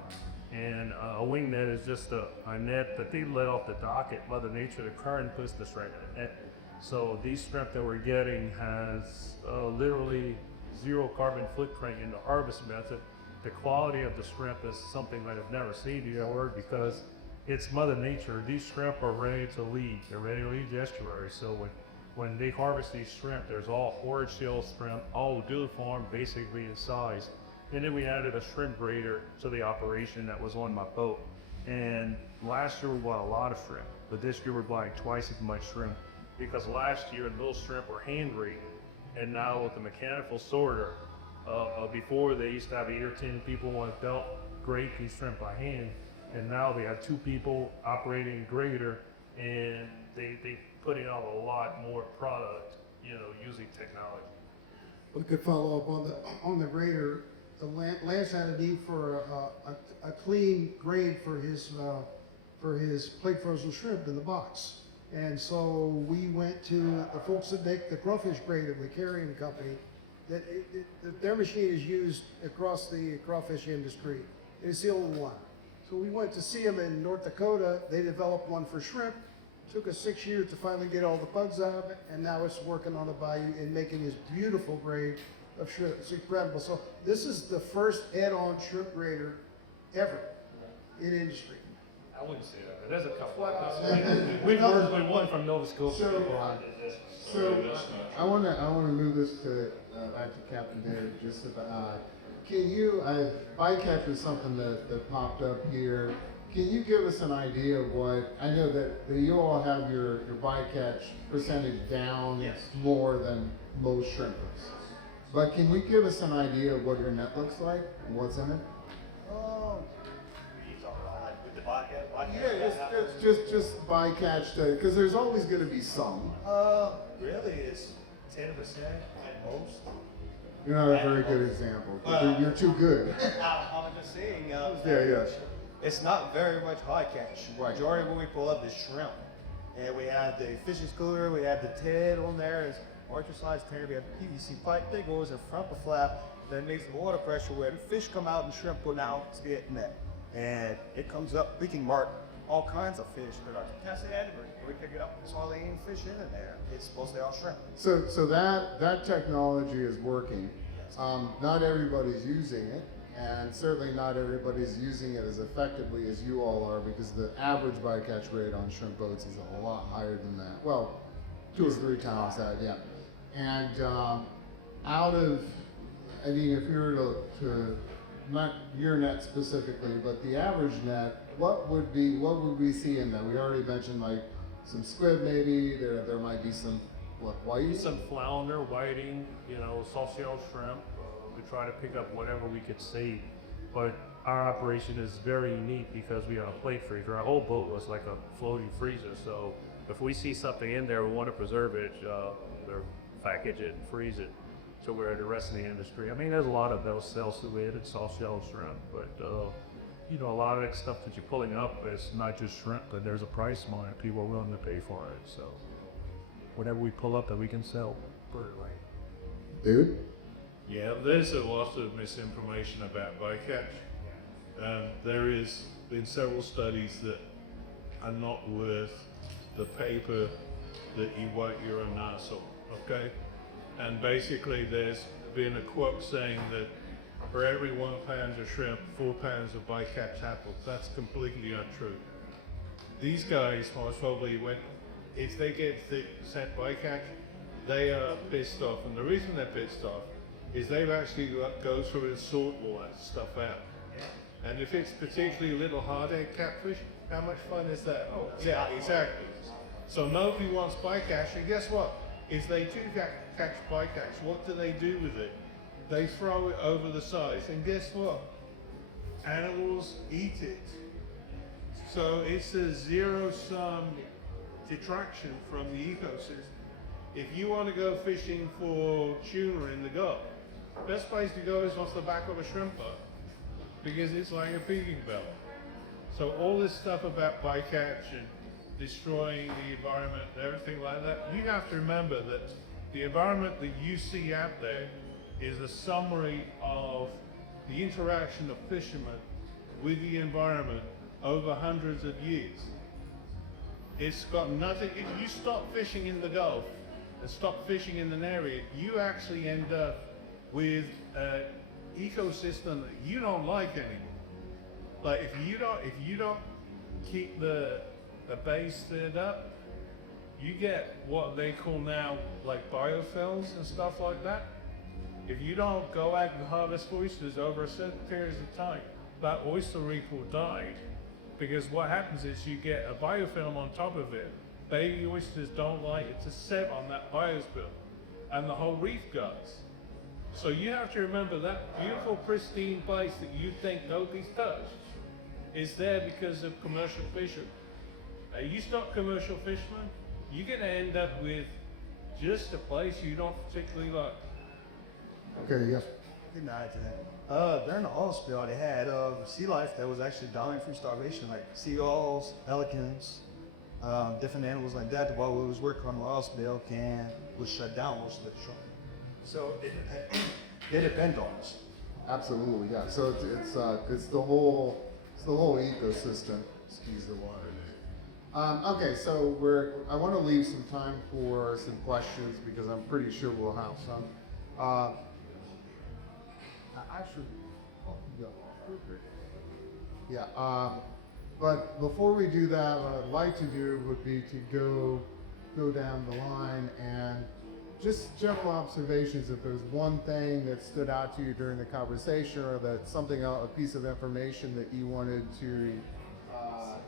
And a wing net is just a net that they let off the dock at Mother Nature. The current puts the shrimp in the net. So these shrimp that we're getting has literally zero carbon footprint in the harvest method. The quality of the shrimp is something that I've never seen before, because it's Mother Nature. These shrimp are ready to leave. They're ready to leave the estuary. So when they harvest these shrimp, there's all orange shell shrimp, all uniform basically in size. And then we added a shrimp grater to the operation that was on my boat. And last year we bought a lot of shrimp, but this year we're buying twice as much shrimp, because last year those shrimp were hand graded. And now with the mechanical sorter, before they used to have 8 or 10 people on a belt grade these shrimp by hand, and now they have 2 people operating a grater, and they putting out a lot more product, using technology. We could follow up on the grader. Lance had a need for a clean grade for his plate frozen shrimp in the box. And so we went to the folks that make the crawfish grader, the carrying company, that their machine is used across the crawfish industry. It's the only one. So we went to see them in North Dakota. They developed one for shrimp. Took us 6 years to finally get all the bugs out of it, and now it's working on the Bayou and making this beautiful grade of shrimp. It's incredible. So this is the first add-on shrimp grader ever in industry. I wouldn't say that, but there's a couple. We've worked with one from Nova Scotia. So I want to move this to back to Captain David. Just about, can you? Bycatch is something that popped up here. Can you give us an idea of what? I know that you all have your bycatch percentage down more than most shrimpers, but can you give us an idea of what your net looks like and what's in it? Yeah, just bycatch, because there's always going to be some. Really, it's 10% at most. You're not a very good example. You're too good. I'm just saying. Yeah. It's not very much bycatch. Right. Majority of what we pull up is shrimp. And we have the fishing schooner, we have the TED on there, it's ultra-sized tank, we have the PVC pipe that goes in front of the flap, that makes the water pressure where the fish come out and shrimp go down to get net. And it comes up, we can mark all kinds of fish that are tested anywhere. We pick it up, it's all the ain't fish in there. It's mostly all shrimp. So that technology is working. Not everybody's using it. And certainly not everybody's using it as effectively as you all are, because the average bycatch rate on shrimp boats is a lot higher than that. Well, 2 or 3 times that, yeah. And out of, I mean, if you were to not your net specifically, but the average net, what would we see in that? We already mentioned like some squid, maybe there might be some white. Some flounder, whiting, soft-shell shrimp. We try to pick up whatever we could see, but our operation is very unique because we have a plate freezer. Our whole boat was like a floating freezer, so if we see something in there, we want to preserve it, or package it and freeze it. So where the rest of the industry, I mean, there's a lot of those squid and soft-shell shrimp, but a lot of that stuff that you're pulling up is not just shrimp, but there's a price on it. People are willing to pay for it, so whatever we pull up that we can sell, put it right. Dude? Yeah, there's a lot of misinformation about bycatch. There has been several studies that are not worth the paper that you write your own ass on, okay? And basically there's been a quote saying that for every 1 pound of shrimp, 4 pounds of bycatch apples. That's completely untrue. These guys most probably if they get sent bycatch, they are pissed off. And the reason they're pissed off is they've actually go through and sort all that stuff out. And if it's particularly little hard-egg catfish, how much fun is that? Oh, yeah, exactly. So nobody wants bycatch, and guess what? If they do catch bycatch, what do they do with it? They throw it over the sides, and guess what? Animals eat it. So it's a zero-sum detraction from the ecosystem. If you want to go fishing for tuna in the Gulf, best place to go is off the back of a shrimp boat, because it's like a feeding belt. So all this stuff about bycatch and destroying the environment and everything like that, you have to remember that the environment that you see out there is a summary of the interaction of fishermen with the environment over hundreds of years. It's got nothing, if you stop fishing in the Gulf and stop fishing in an area, you actually end up with an ecosystem that you don't like anymore. Like if you don't keep the base stirred up, you get what they call now like biofilms and stuff like that. If you don't go out and harvest oysters over a certain period of time, that oyster reef will die. Because what happens is you get a biofilm on top of it. Baby oysters don't like it to sit on that biofilm, and the whole reef goes. So you have to remember that beautiful, pristine place that you think nobody's touched is there because of commercial fishing. You stop commercial fishermen, you're going to end up with just a place you don't particularly like. Okay, yes. Good night to that. During the oil spill, they had sea life that was actually dying from starvation, like seagulls, pelicans, different animals like that. While we was working on the oil spill, was shut down most of the show. So they depend on us. Absolutely, yeah. So it's the whole ecosystem. Excuse the water. Okay, so I want to leave some time for some questions because I'm pretty sure we'll have some. But before we do that, what I'd like to do would be to go down the line and just general observations. If there's one thing that stood out to you during the conversation, or that something else, a piece of information that you wanted to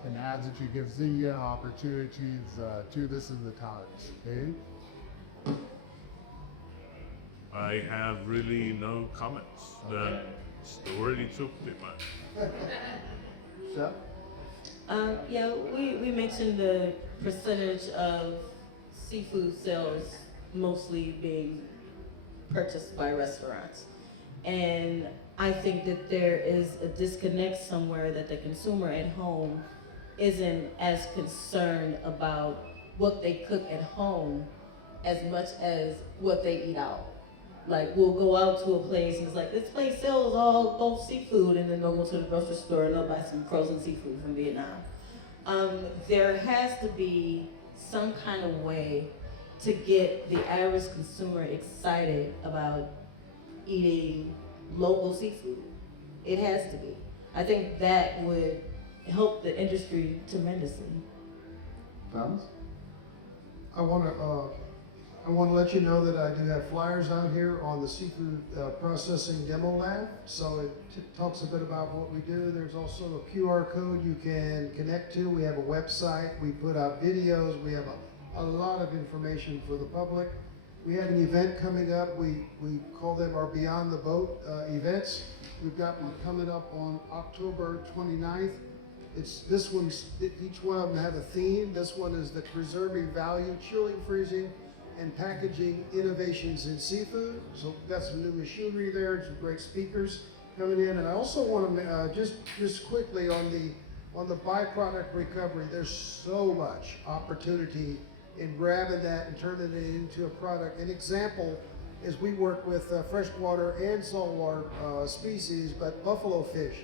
and add that you give Zinnia opportunities to, this is the time. Okay? I have really no comments. The story took too much. Chef? Yeah, we mentioned the percentage of seafood sales mostly being purchased by restaurants. And I think that there is a disconnect somewhere, that the consumer at home isn't as concerned about what they cook at home as much as what they eat out. Like, we'll go out to a place and it's like, this place sells both seafood, and then they'll go to the grocery store and they'll buy some frozen seafood from Vietnam. There has to be some kind of way to get the average consumer excited about eating local seafood. It has to be. I think that would help the industry tremendously. Thomas? I want to I want to let you know that I do have flyers out here on the seafood processing demo lab. So it talks a bit about what we do. There's also a QR code you can connect to. We have a website. We put out videos. We have a lot of information for the public. We have an event coming up. We call them our Beyond the Boat events. We've got one coming up on October 29th. This one's, each one of them have a theme. This one is the preserving value, chilling, freezing, and packaging innovations in seafood. So we've got some new machinery there, some great speakers coming in. And I also want to just quickly on the byproduct recovery, there's so much opportunity in grabbing that and turning it into a product. An example is we work with freshwater and saltwater species, but buffalo fish.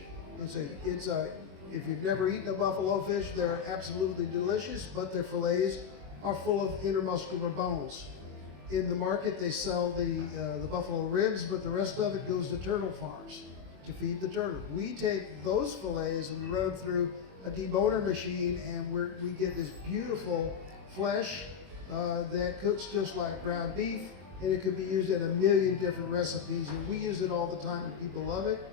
If you've never eaten a buffalo fish, they're absolutely delicious, but their fillets are full of intermuscular bones. In the market, they sell the buffalo ribs, but the rest of it goes to turtle farms to feed the turtle. We take those fillets and we run them through a deboner machine, and we get this beautiful flesh that cooks just like ground beef, and it could be used in a million different recipes, and we use it all the time and people love it.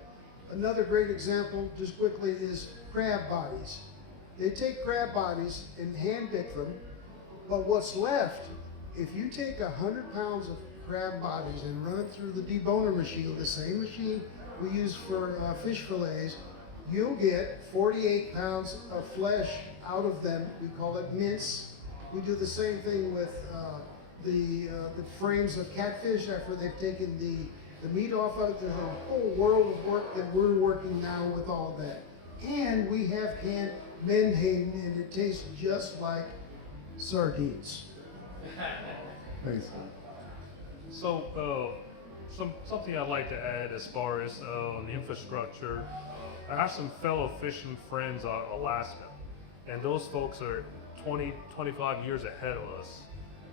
Another great example, just quickly, is crab bodies. They take crab bodies and hand pick them, but what's left, if you take 100 pounds of crab bodies and run it through the deboner machine, the same machine we use for fish fillets, you'll get 48 pounds of flesh out of them. We call it mince. We do the same thing with the frames of catfish after they've taken the meat off of it. There's a whole world of work that we're working now with all of that. And we have canned menhaden, and it tastes just like sardines. Thanks. So, something I'd like to add as far as the infrastructure. I have some fellow fishing friends out of Alaska, and those folks are 20, 25 years ahead of us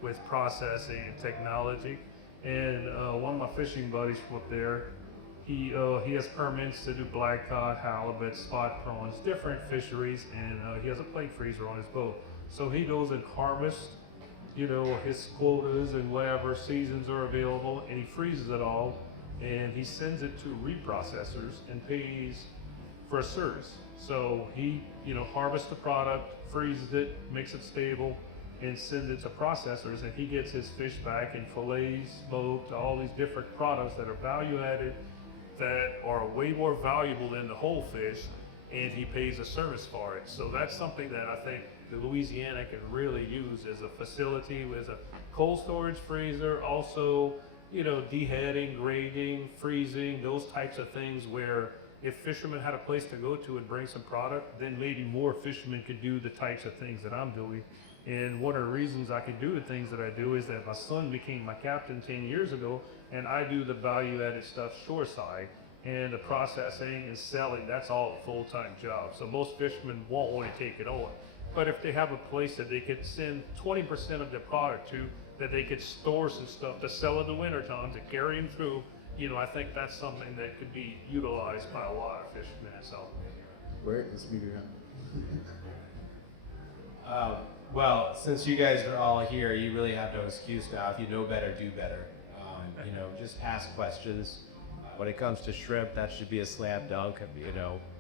with processing and technology. And one of my fishing buddies from up there, he has permits to do black cod, halibut, spot prawns, different fisheries, and he has a plate freezer on his boat. So he goes and harvests, his quotas and whatever seasons are available, and he freezes it all, and he sends it to reprocessors and pays for a service. So he, harvests the product, freezes it, makes it stable, and sends it to processors, and he gets his fish back in fillets, smoked, all these different products that are value added, that are way more valuable than the whole fish, and he pays a service for it. So that's something that I think the Louisiana can really use as a facility with a cold storage freezer, also, deheading, grading, freezing, those types of things where if fishermen had a place to go to and bring some product, then maybe more fishermen could do the types of things that I'm doing. And one of the reasons I could do the things that I do is that my son became my captain 10 years ago, and I do the value-added stuff shoreside, and the processing and selling, that's all a full-time job. So most fishermen won't want to take it on. But if they have a place that they could send 20% of their product to, that they could store some stuff to sell in the winter time, to carry them through, I think that's something that could be utilized by a lot of fishermen. So. Wait, let's meet again. Well, since you guys are all here, you really have no excuse now. If you know better, do better. Just ask questions. When it comes to shrimp, that should be a slam dunk.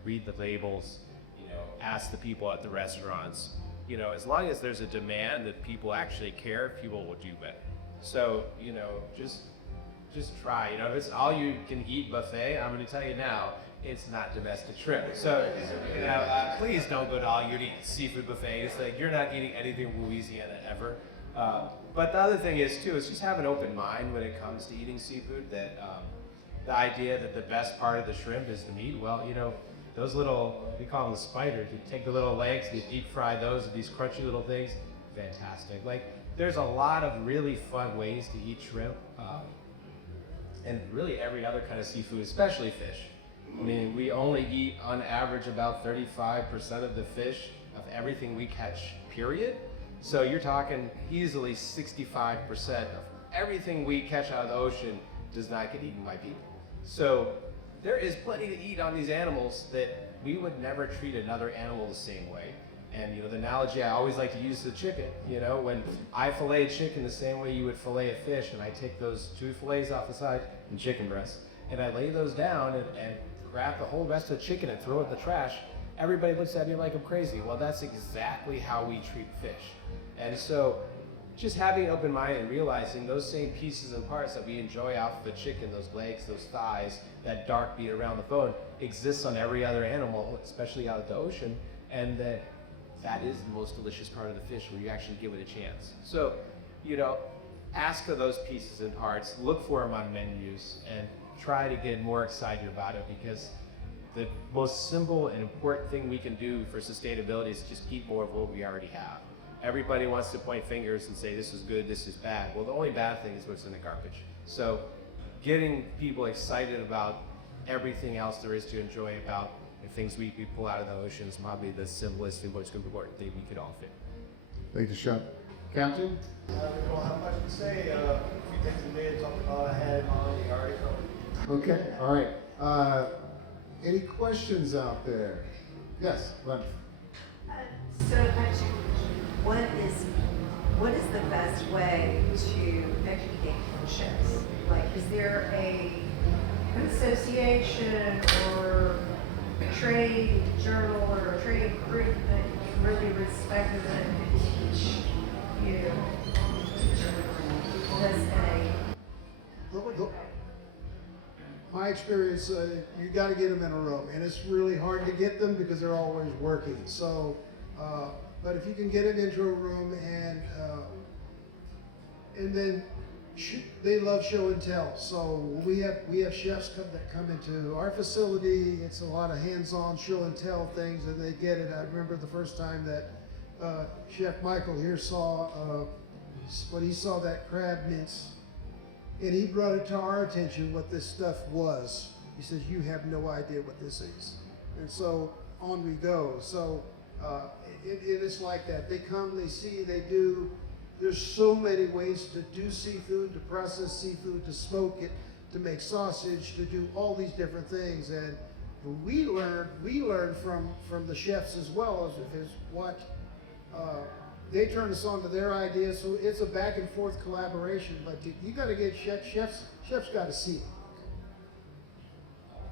Read the labels. Ask the people at the restaurants. As long as there's a demand that people actually care, people will do better. So, just try. If it's all you can eat buffet, I'm going to tell you now, it's not domestic shrimp. So, please don't go to all you eat seafood buffets. Like, you're not eating anything from Louisiana ever. But the other thing is too, is just have an open mind when it comes to eating seafood. That the idea that the best part of the shrimp is the meat. Well, those little, we call them the spiders. You take the little legs, you deep fry those, these crunchy little things. Fantastic. Like, there's a lot of really fun ways to eat shrimp, and really every other kind of seafood, especially fish. I mean, we only eat on average about 35% of the fish of everything we catch, period. So you're talking easily 65% of everything we catch out of the ocean does not get eaten by people. So there is plenty to eat on these animals that we would never treat another animal the same way. And the analogy I always like to use is the chicken. When I fillet chicken the same way you would fillet a fish, and I take those 2 fillets off the side and chicken breasts, and I lay those down and grab the whole rest of the chicken and throw it in the trash, everybody looks at me like I'm crazy. Well, that's exactly how we treat fish. And so just having an open mind and realizing those same pieces and parts that we enjoy off of a chicken, those legs, those thighs, that dark bead around the bone, exists on every other animal, especially out at the ocean, and that is the most delicious part of the fish when you actually give it a chance. So, ask for those pieces and parts, look for them on menus, and try to get more excited about it, because the most simple and important thing we can do for sustainability is just eat more of what we already have. Everybody wants to point fingers and say this is good, this is bad. Well, the only bad thing is what's in the garbage. So getting people excited about everything else there is to enjoy about the things we pull out of the ocean is probably the simplest and most important thing we could all fit. Thank you, Chef. Captain? I don't have much to say. A few things we may have talked about, I had on the article. Okay, all right. Any questions out there? Yes, Len. So actually, what is the best way to educate chefs? Like, is there an association or a trade journal or a trade group that you really respect that could teach you this in a My experience, you got to get them in a room, and it's really hard to get them because they're always working. So, but if you can get them into a room and then they love show and tell. So we have chefs that come into our facility. It's a lot of hands-on show and tell things, and they get it. I remember the first time that Chef Michael here saw when he saw that crab mince. And he brought it to our attention what this stuff was. He says, you have no idea what this is. And so on we go. So it is like that. They come, they see, they do. There's so many ways to do seafood, to process seafood, to smoke it, to make sausage, to do all these different things. And we learn from the chefs as well as what they turn us on to their ideas, so it's a back and forth collaboration. But you got to get chefs got to see it.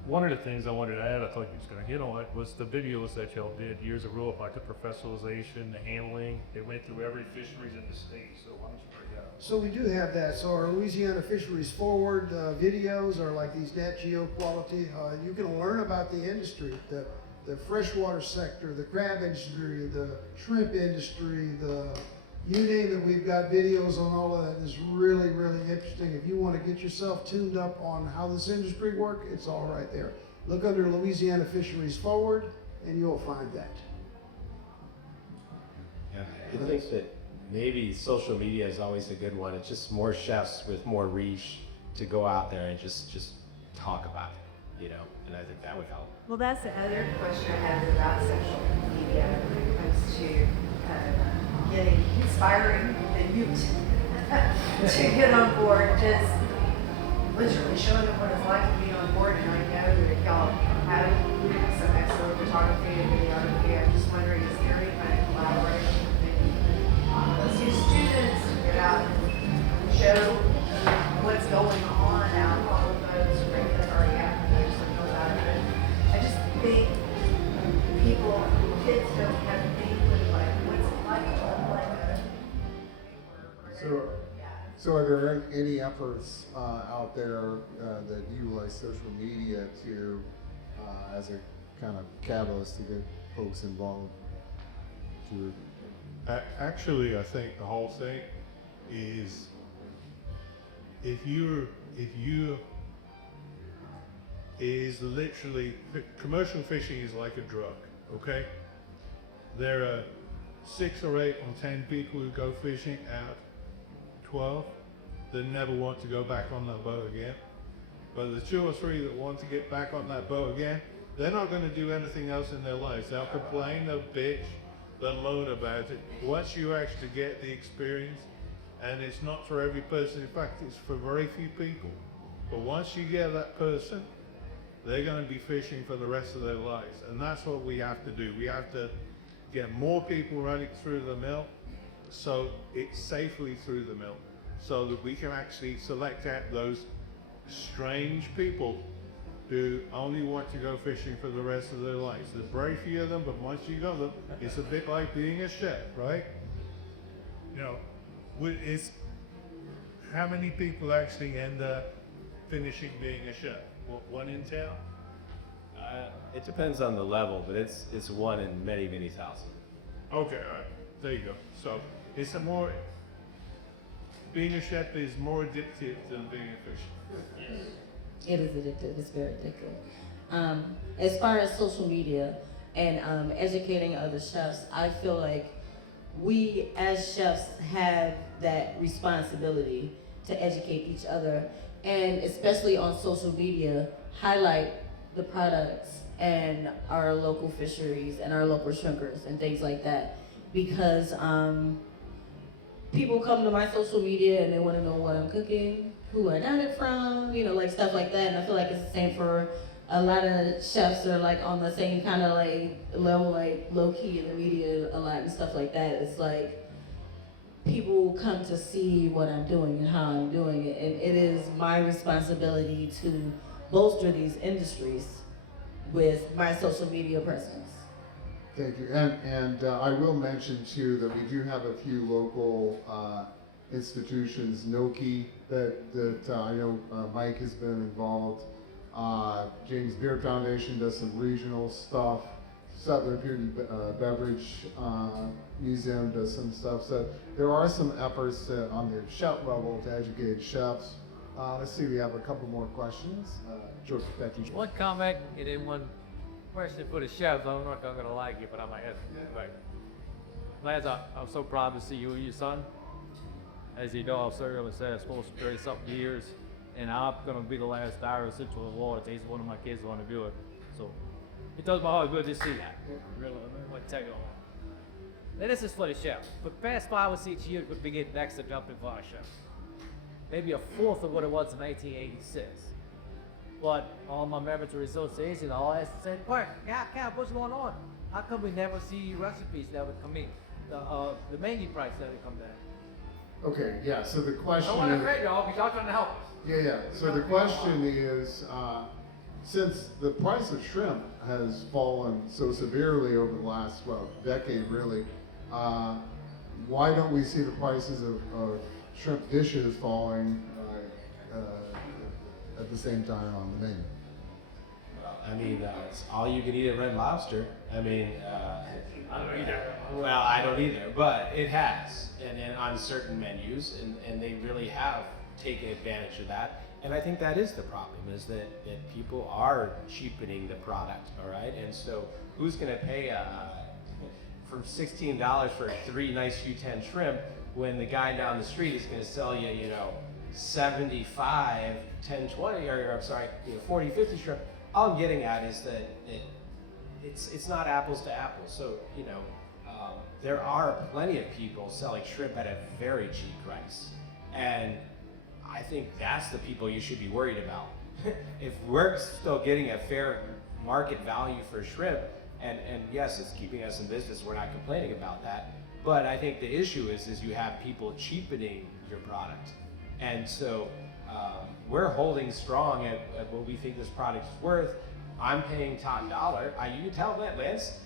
One of the things I wanted to add, I thought you was going to hit on it, was the videos that y'all did years ago, like the professionalization, the handling. They went through every fisheries in the state. So why don't you bring that up? So we do have that. So our Louisiana Fisheries Forward videos are like these Nacio quality. You can learn about the industry, the freshwater sector, the crab industry, the shrimp industry, you name it, we've got videos on all of that. It's really, really interesting. If you want to get yourself tuned up on how this industry works, it's all right there. Look under Louisiana Fisheries Forward, and you'll find that. Yeah, I think that maybe social media is always a good one. It's just more chefs with more reach to go out there and just talk about it, and I think that would help. Well, that's the other question I have about social media when it comes to inspiring the youth to get on board, just literally showing them what it's like to be on board. And I know that y'all have some excellent photography and videography. I'm just wondering, is there any kind of collaboration with maybe students to get out and show what's going on out on the boats, or maybe that's already happened, I just don't know about it. But I just think kids don't have any clue like what's it like to live like a So are there any efforts out there that utilize social media to as a kind of catalyst to get folks involved? Actually, I think the whole thing is if you is literally, commercial fishing is like a drug, okay? There are 6 or 8 or 10 people who go fishing out 12 that never want to go back on that boat again. But the 2 or 3 that want to get back on that boat again, they're not going to do anything else in their lives. They'll complain, they'll bitch, they'll moan about it. Once you actually get the experience, and it's not for every person, in fact, it's for very few people. But once you get that person, they're going to be fishing for the rest of their lives. And that's what we have to do. We have to get more people running through the mill, so it's safely through the mill, so that we can actually select out those strange people who only want to go fishing for the rest of their lives. There's very few of them, but once you go them, it's a bit like being a chef, right? You know, it's how many people actually end up finishing being a chef? What, 1 in 10? It depends on the level, but it's one in many, many thousand. Okay, all right. There you go. So it's a more, being a chef is more addictive than being a fisher. It is addictive. It's very addictive. As far as social media and educating other chefs, I feel like we as chefs have that responsibility to educate each other, and especially on social media, highlight the products and our local fisheries and our local shrimpers and things like that, because people come to my social media and they want to know what I'm cooking, who I got it from, you know, like stuff like that. And I feel like it's the same for a lot of chefs that are like on the same kind of like level, like low key in the media a lot and stuff like that. It's like people come to see what I'm doing and how I'm doing it, and it is my responsibility to bolster these industries with my social media presence. Thank you. And I will mention too that we do have a few local institutions, Noki, that I know Mike has been involved. James Beard Foundation does some regional stuff. Southern Food and Beverage Museum does some stuff. So there are some efforts on the chef level to educate chefs. Let's see, we have a couple more questions. George, Becky. One comment and then one question for the chefs. I'm not gonna like it, but I might ask you. Right. Lance, I'm so proud to see you and your son. As you know, I've served him as close to 30-something years, and I'm gonna be the last Dyer of Central Award. He's one of my kids want to do it. So it does my heart good to see that. Really, I want to tell you all. Now this is for the chef. For the past 5 or 6 years, we've been getting extra jumping for our chefs. Maybe a fourth of what it was in 1986. But all my members of the association all ask the same question. Cap, what's going on? How come we never see recipes that would come in? The menu price that would come down. Okay, yeah, so the question I don't want to is, hurt y'all because y'all trying to help us. yeah. So the question is, since the price of shrimp has fallen so severely over the last, decade really, why don't we see the prices of shrimp dishes falling at the same time on the menu? I mean, it's all you can eat at Red Lobster. I mean, I don't either. well, I don't either, but it has, and on certain menus, and they really have taken advantage of that. And I think that is the problem, is that people are cheapening the product, all right? And so who's gonna pay from $16 for 3 nice U10 shrimp when the guy down the street is gonna sell you, 75, 10, 20, or I'm sorry, 40, 50 shrimp? All I'm getting at is that it's not apples to apples. So, there are plenty of people selling shrimp at a very cheap price. And I think that's the people you should be worried about. If we're still getting a fair market value for shrimp, and yes, it's keeping us in business, we're not complaining about that. But I think the issue is you have people cheapening your product. And so we're holding strong at what we think this product is worth. I'm paying top dollar. You can tell that, Lance.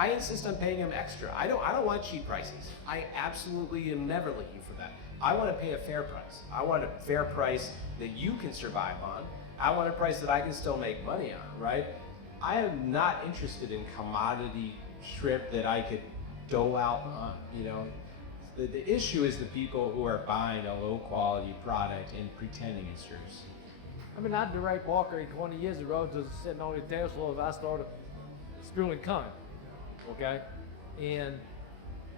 I insist on paying him extra. I don't want cheap prices. I absolutely am never looking for that. I want to pay a fair price. I want a fair price that you can survive on. I want a price that I can still make money on, right? I am not interested in commodity shrimp that I could dole out on, The issue is the people who are buying a low quality product and pretending it's yours. I mean, I direct Walker 20 years ago, just sitting on the dance floor as I started spewing cum, okay? And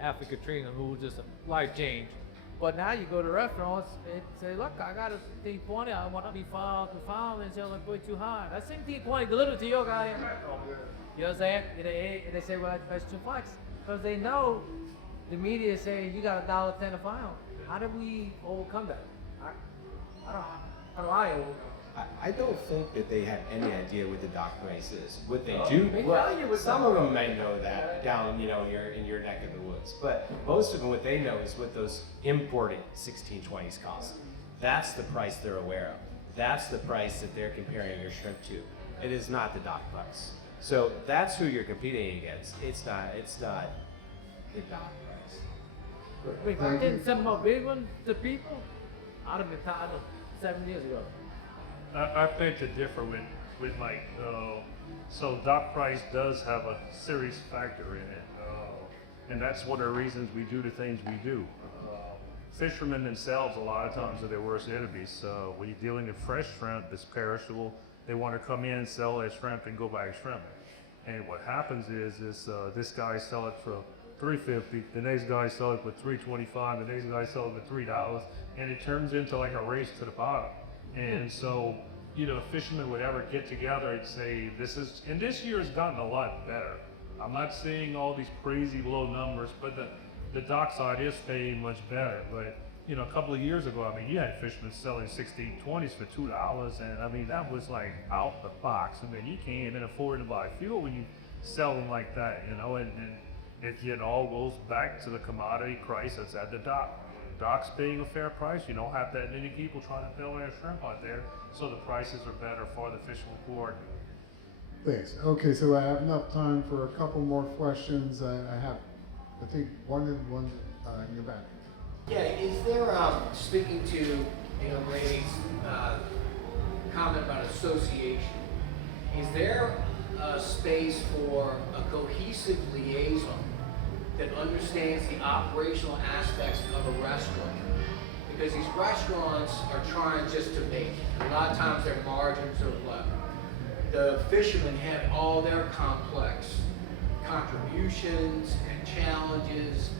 after Katrina, who was just a life change. But now you go to restaurants and say, look, I got a $16.20, I want to be filed to file, and say, like, way too high. That's $16.20 delivered to your guy in restaurant. You know what I'm saying? And they say, well, that's too flex. Because they know the media is saying you got $1.10 a file. How do we overcome that? How do I overcome? I don't think that they have any idea what the dock price is. What they do, well, some of them may know that down, in your neck of the woods. But most of them, what they know is what those imported 1620s cost. That's the price they're aware of. That's the price that they're comparing your shrimp to. It is not the dock price. So that's who you're competing against. It's not the dock price. Wait, I didn't send my big one to people? I'd have been tired of 7 years ago. I beg to differ with Mike. So dock price does have a serious factor in it, and that's one of the reasons we do the things we do. Fishermen themselves, a lot of times, are their worst enemies. When you're dealing with fresh shrimp that's perishable, they want to come in, sell their shrimp, and go buy shrimp. And what happens is this guy sell it for $3.50, the next guy sell it for $3.25, the next guy sell it for $3, and it turns into like a race to the bottom. And so, fishermen would ever get together and say, and this year has gotten a lot better. I'm not saying all these crazy low numbers, but the dock side is paying much better. But, a couple of years ago, you had fishermen selling 1620s for $2, and that was like out the box. You can't even afford to buy fuel when you sell them like that, and it all goes back to the commodity price that's at the dock. Dock's paying a fair price. You don't have that many people trying to fill their shrimp out there, so the prices are better for the fishermen who are. Thanks. Okay, so I have enough time for a couple more questions. I think one in your back. Yeah, is there, speaking to, Brady's comment about association, is there a space for a cohesive liaison that understands the operational aspects of a restaurant? Because these restaurants are trying just to make it. A lot of times their margins are low. The fishermen have all their complex contributions and challenges,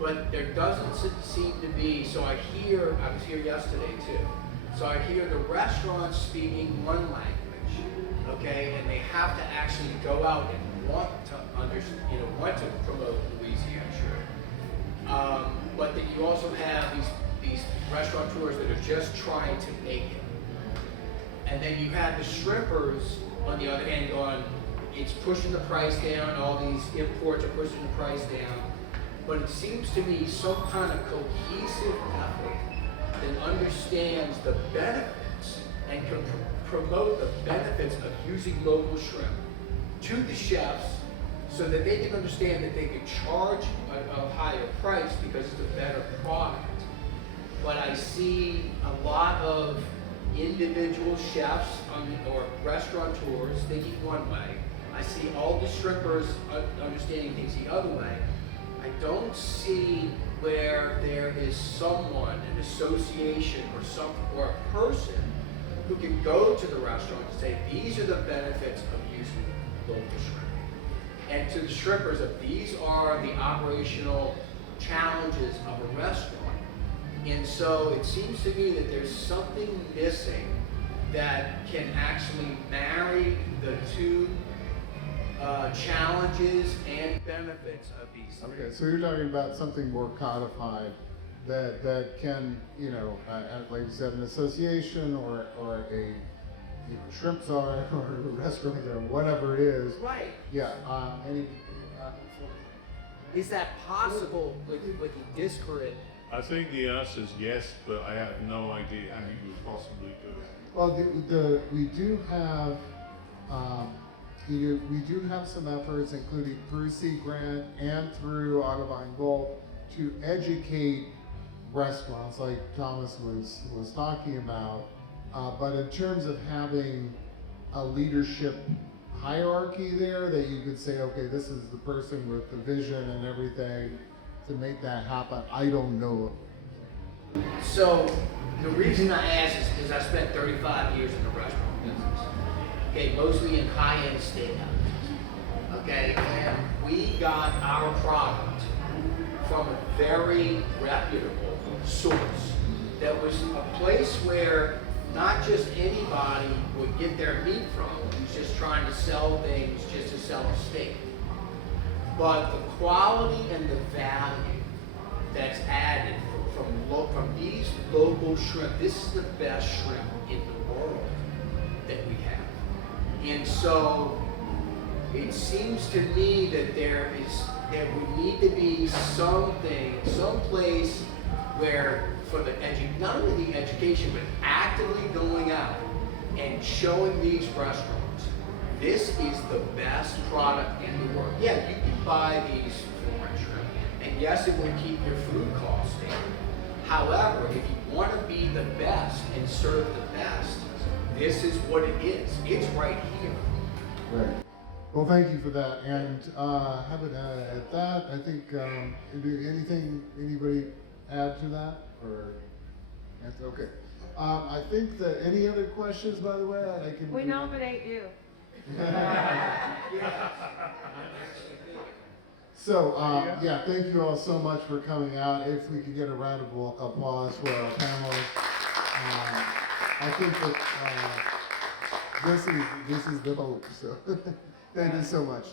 but there doesn't seem to be, I was here yesterday too, so I hear the restaurants speaking one language, okay, and they have to actually go out and want to promote Louisiana shrimp. But that you also have these restaurateurs that are just trying to make it. And then you have the shrimpers on the other hand going, it's pushing the price down, all these imports are pushing the price down. But it seems to me some kind of cohesive effort that understands the benefits and can promote the benefits of using local shrimp to the chefs so that they can understand that they can charge a higher price because it's a better product. But I see a lot of individual chefs or restaurateurs thinking one way. I see all the shrimpers understanding things the other way. I don't see where there is someone, an association or a person who can go to the restaurant and say, these are the benefits of using local shrimp. And to the shrimpers, these are the operational challenges of a restaurant. And so it seems to me that there's something missing that can actually marry the two challenges and benefits of these. Okay, so you're talking about something more codified that can, like you said, an association or a shrimp czar or a restaurant or whatever it is. Right. Yeah. Is that possible with the disparate? I think the answer is yes, but I have no idea how you would possibly do it. Well, we do have we do have some efforts, including through Sea Grant and through Audubon Gold, to educate restaurants, like Thomas was talking about. But in terms of having a leadership hierarchy there, that you could say, okay, this is the person with the vision and everything to make that happen, I don't know. So the reason I ask is because I spent 35 years in the restaurant business. Okay, mostly in high-end steakhouses. Okay, and we got our product from a very reputable source that was a place where not just anybody would get their meat from who's just trying to sell things just to sell a steak. But the quality and the value that's added from these local shrimp, this is the best shrimp in the world. that we have. And so it seems to me that there would need to be something, some place where for the not only the education, but actively going out and showing these restaurants, this is the best product in the world. Yeah, you can buy these foreign shrimp, and yes, it would keep your food costs down. However, if you want to be the best and serve the best, this is what it is. It's right here. Right. Well, thank you for that. And at that, I think, anything, anybody add to that? Or, that's okay. I think that, any other questions, by the way? I can. We nominate you. So, yeah, thank you all so much for coming out. If we could get a round of applause for our panelists. I think that this is the hope. So, thank you so much.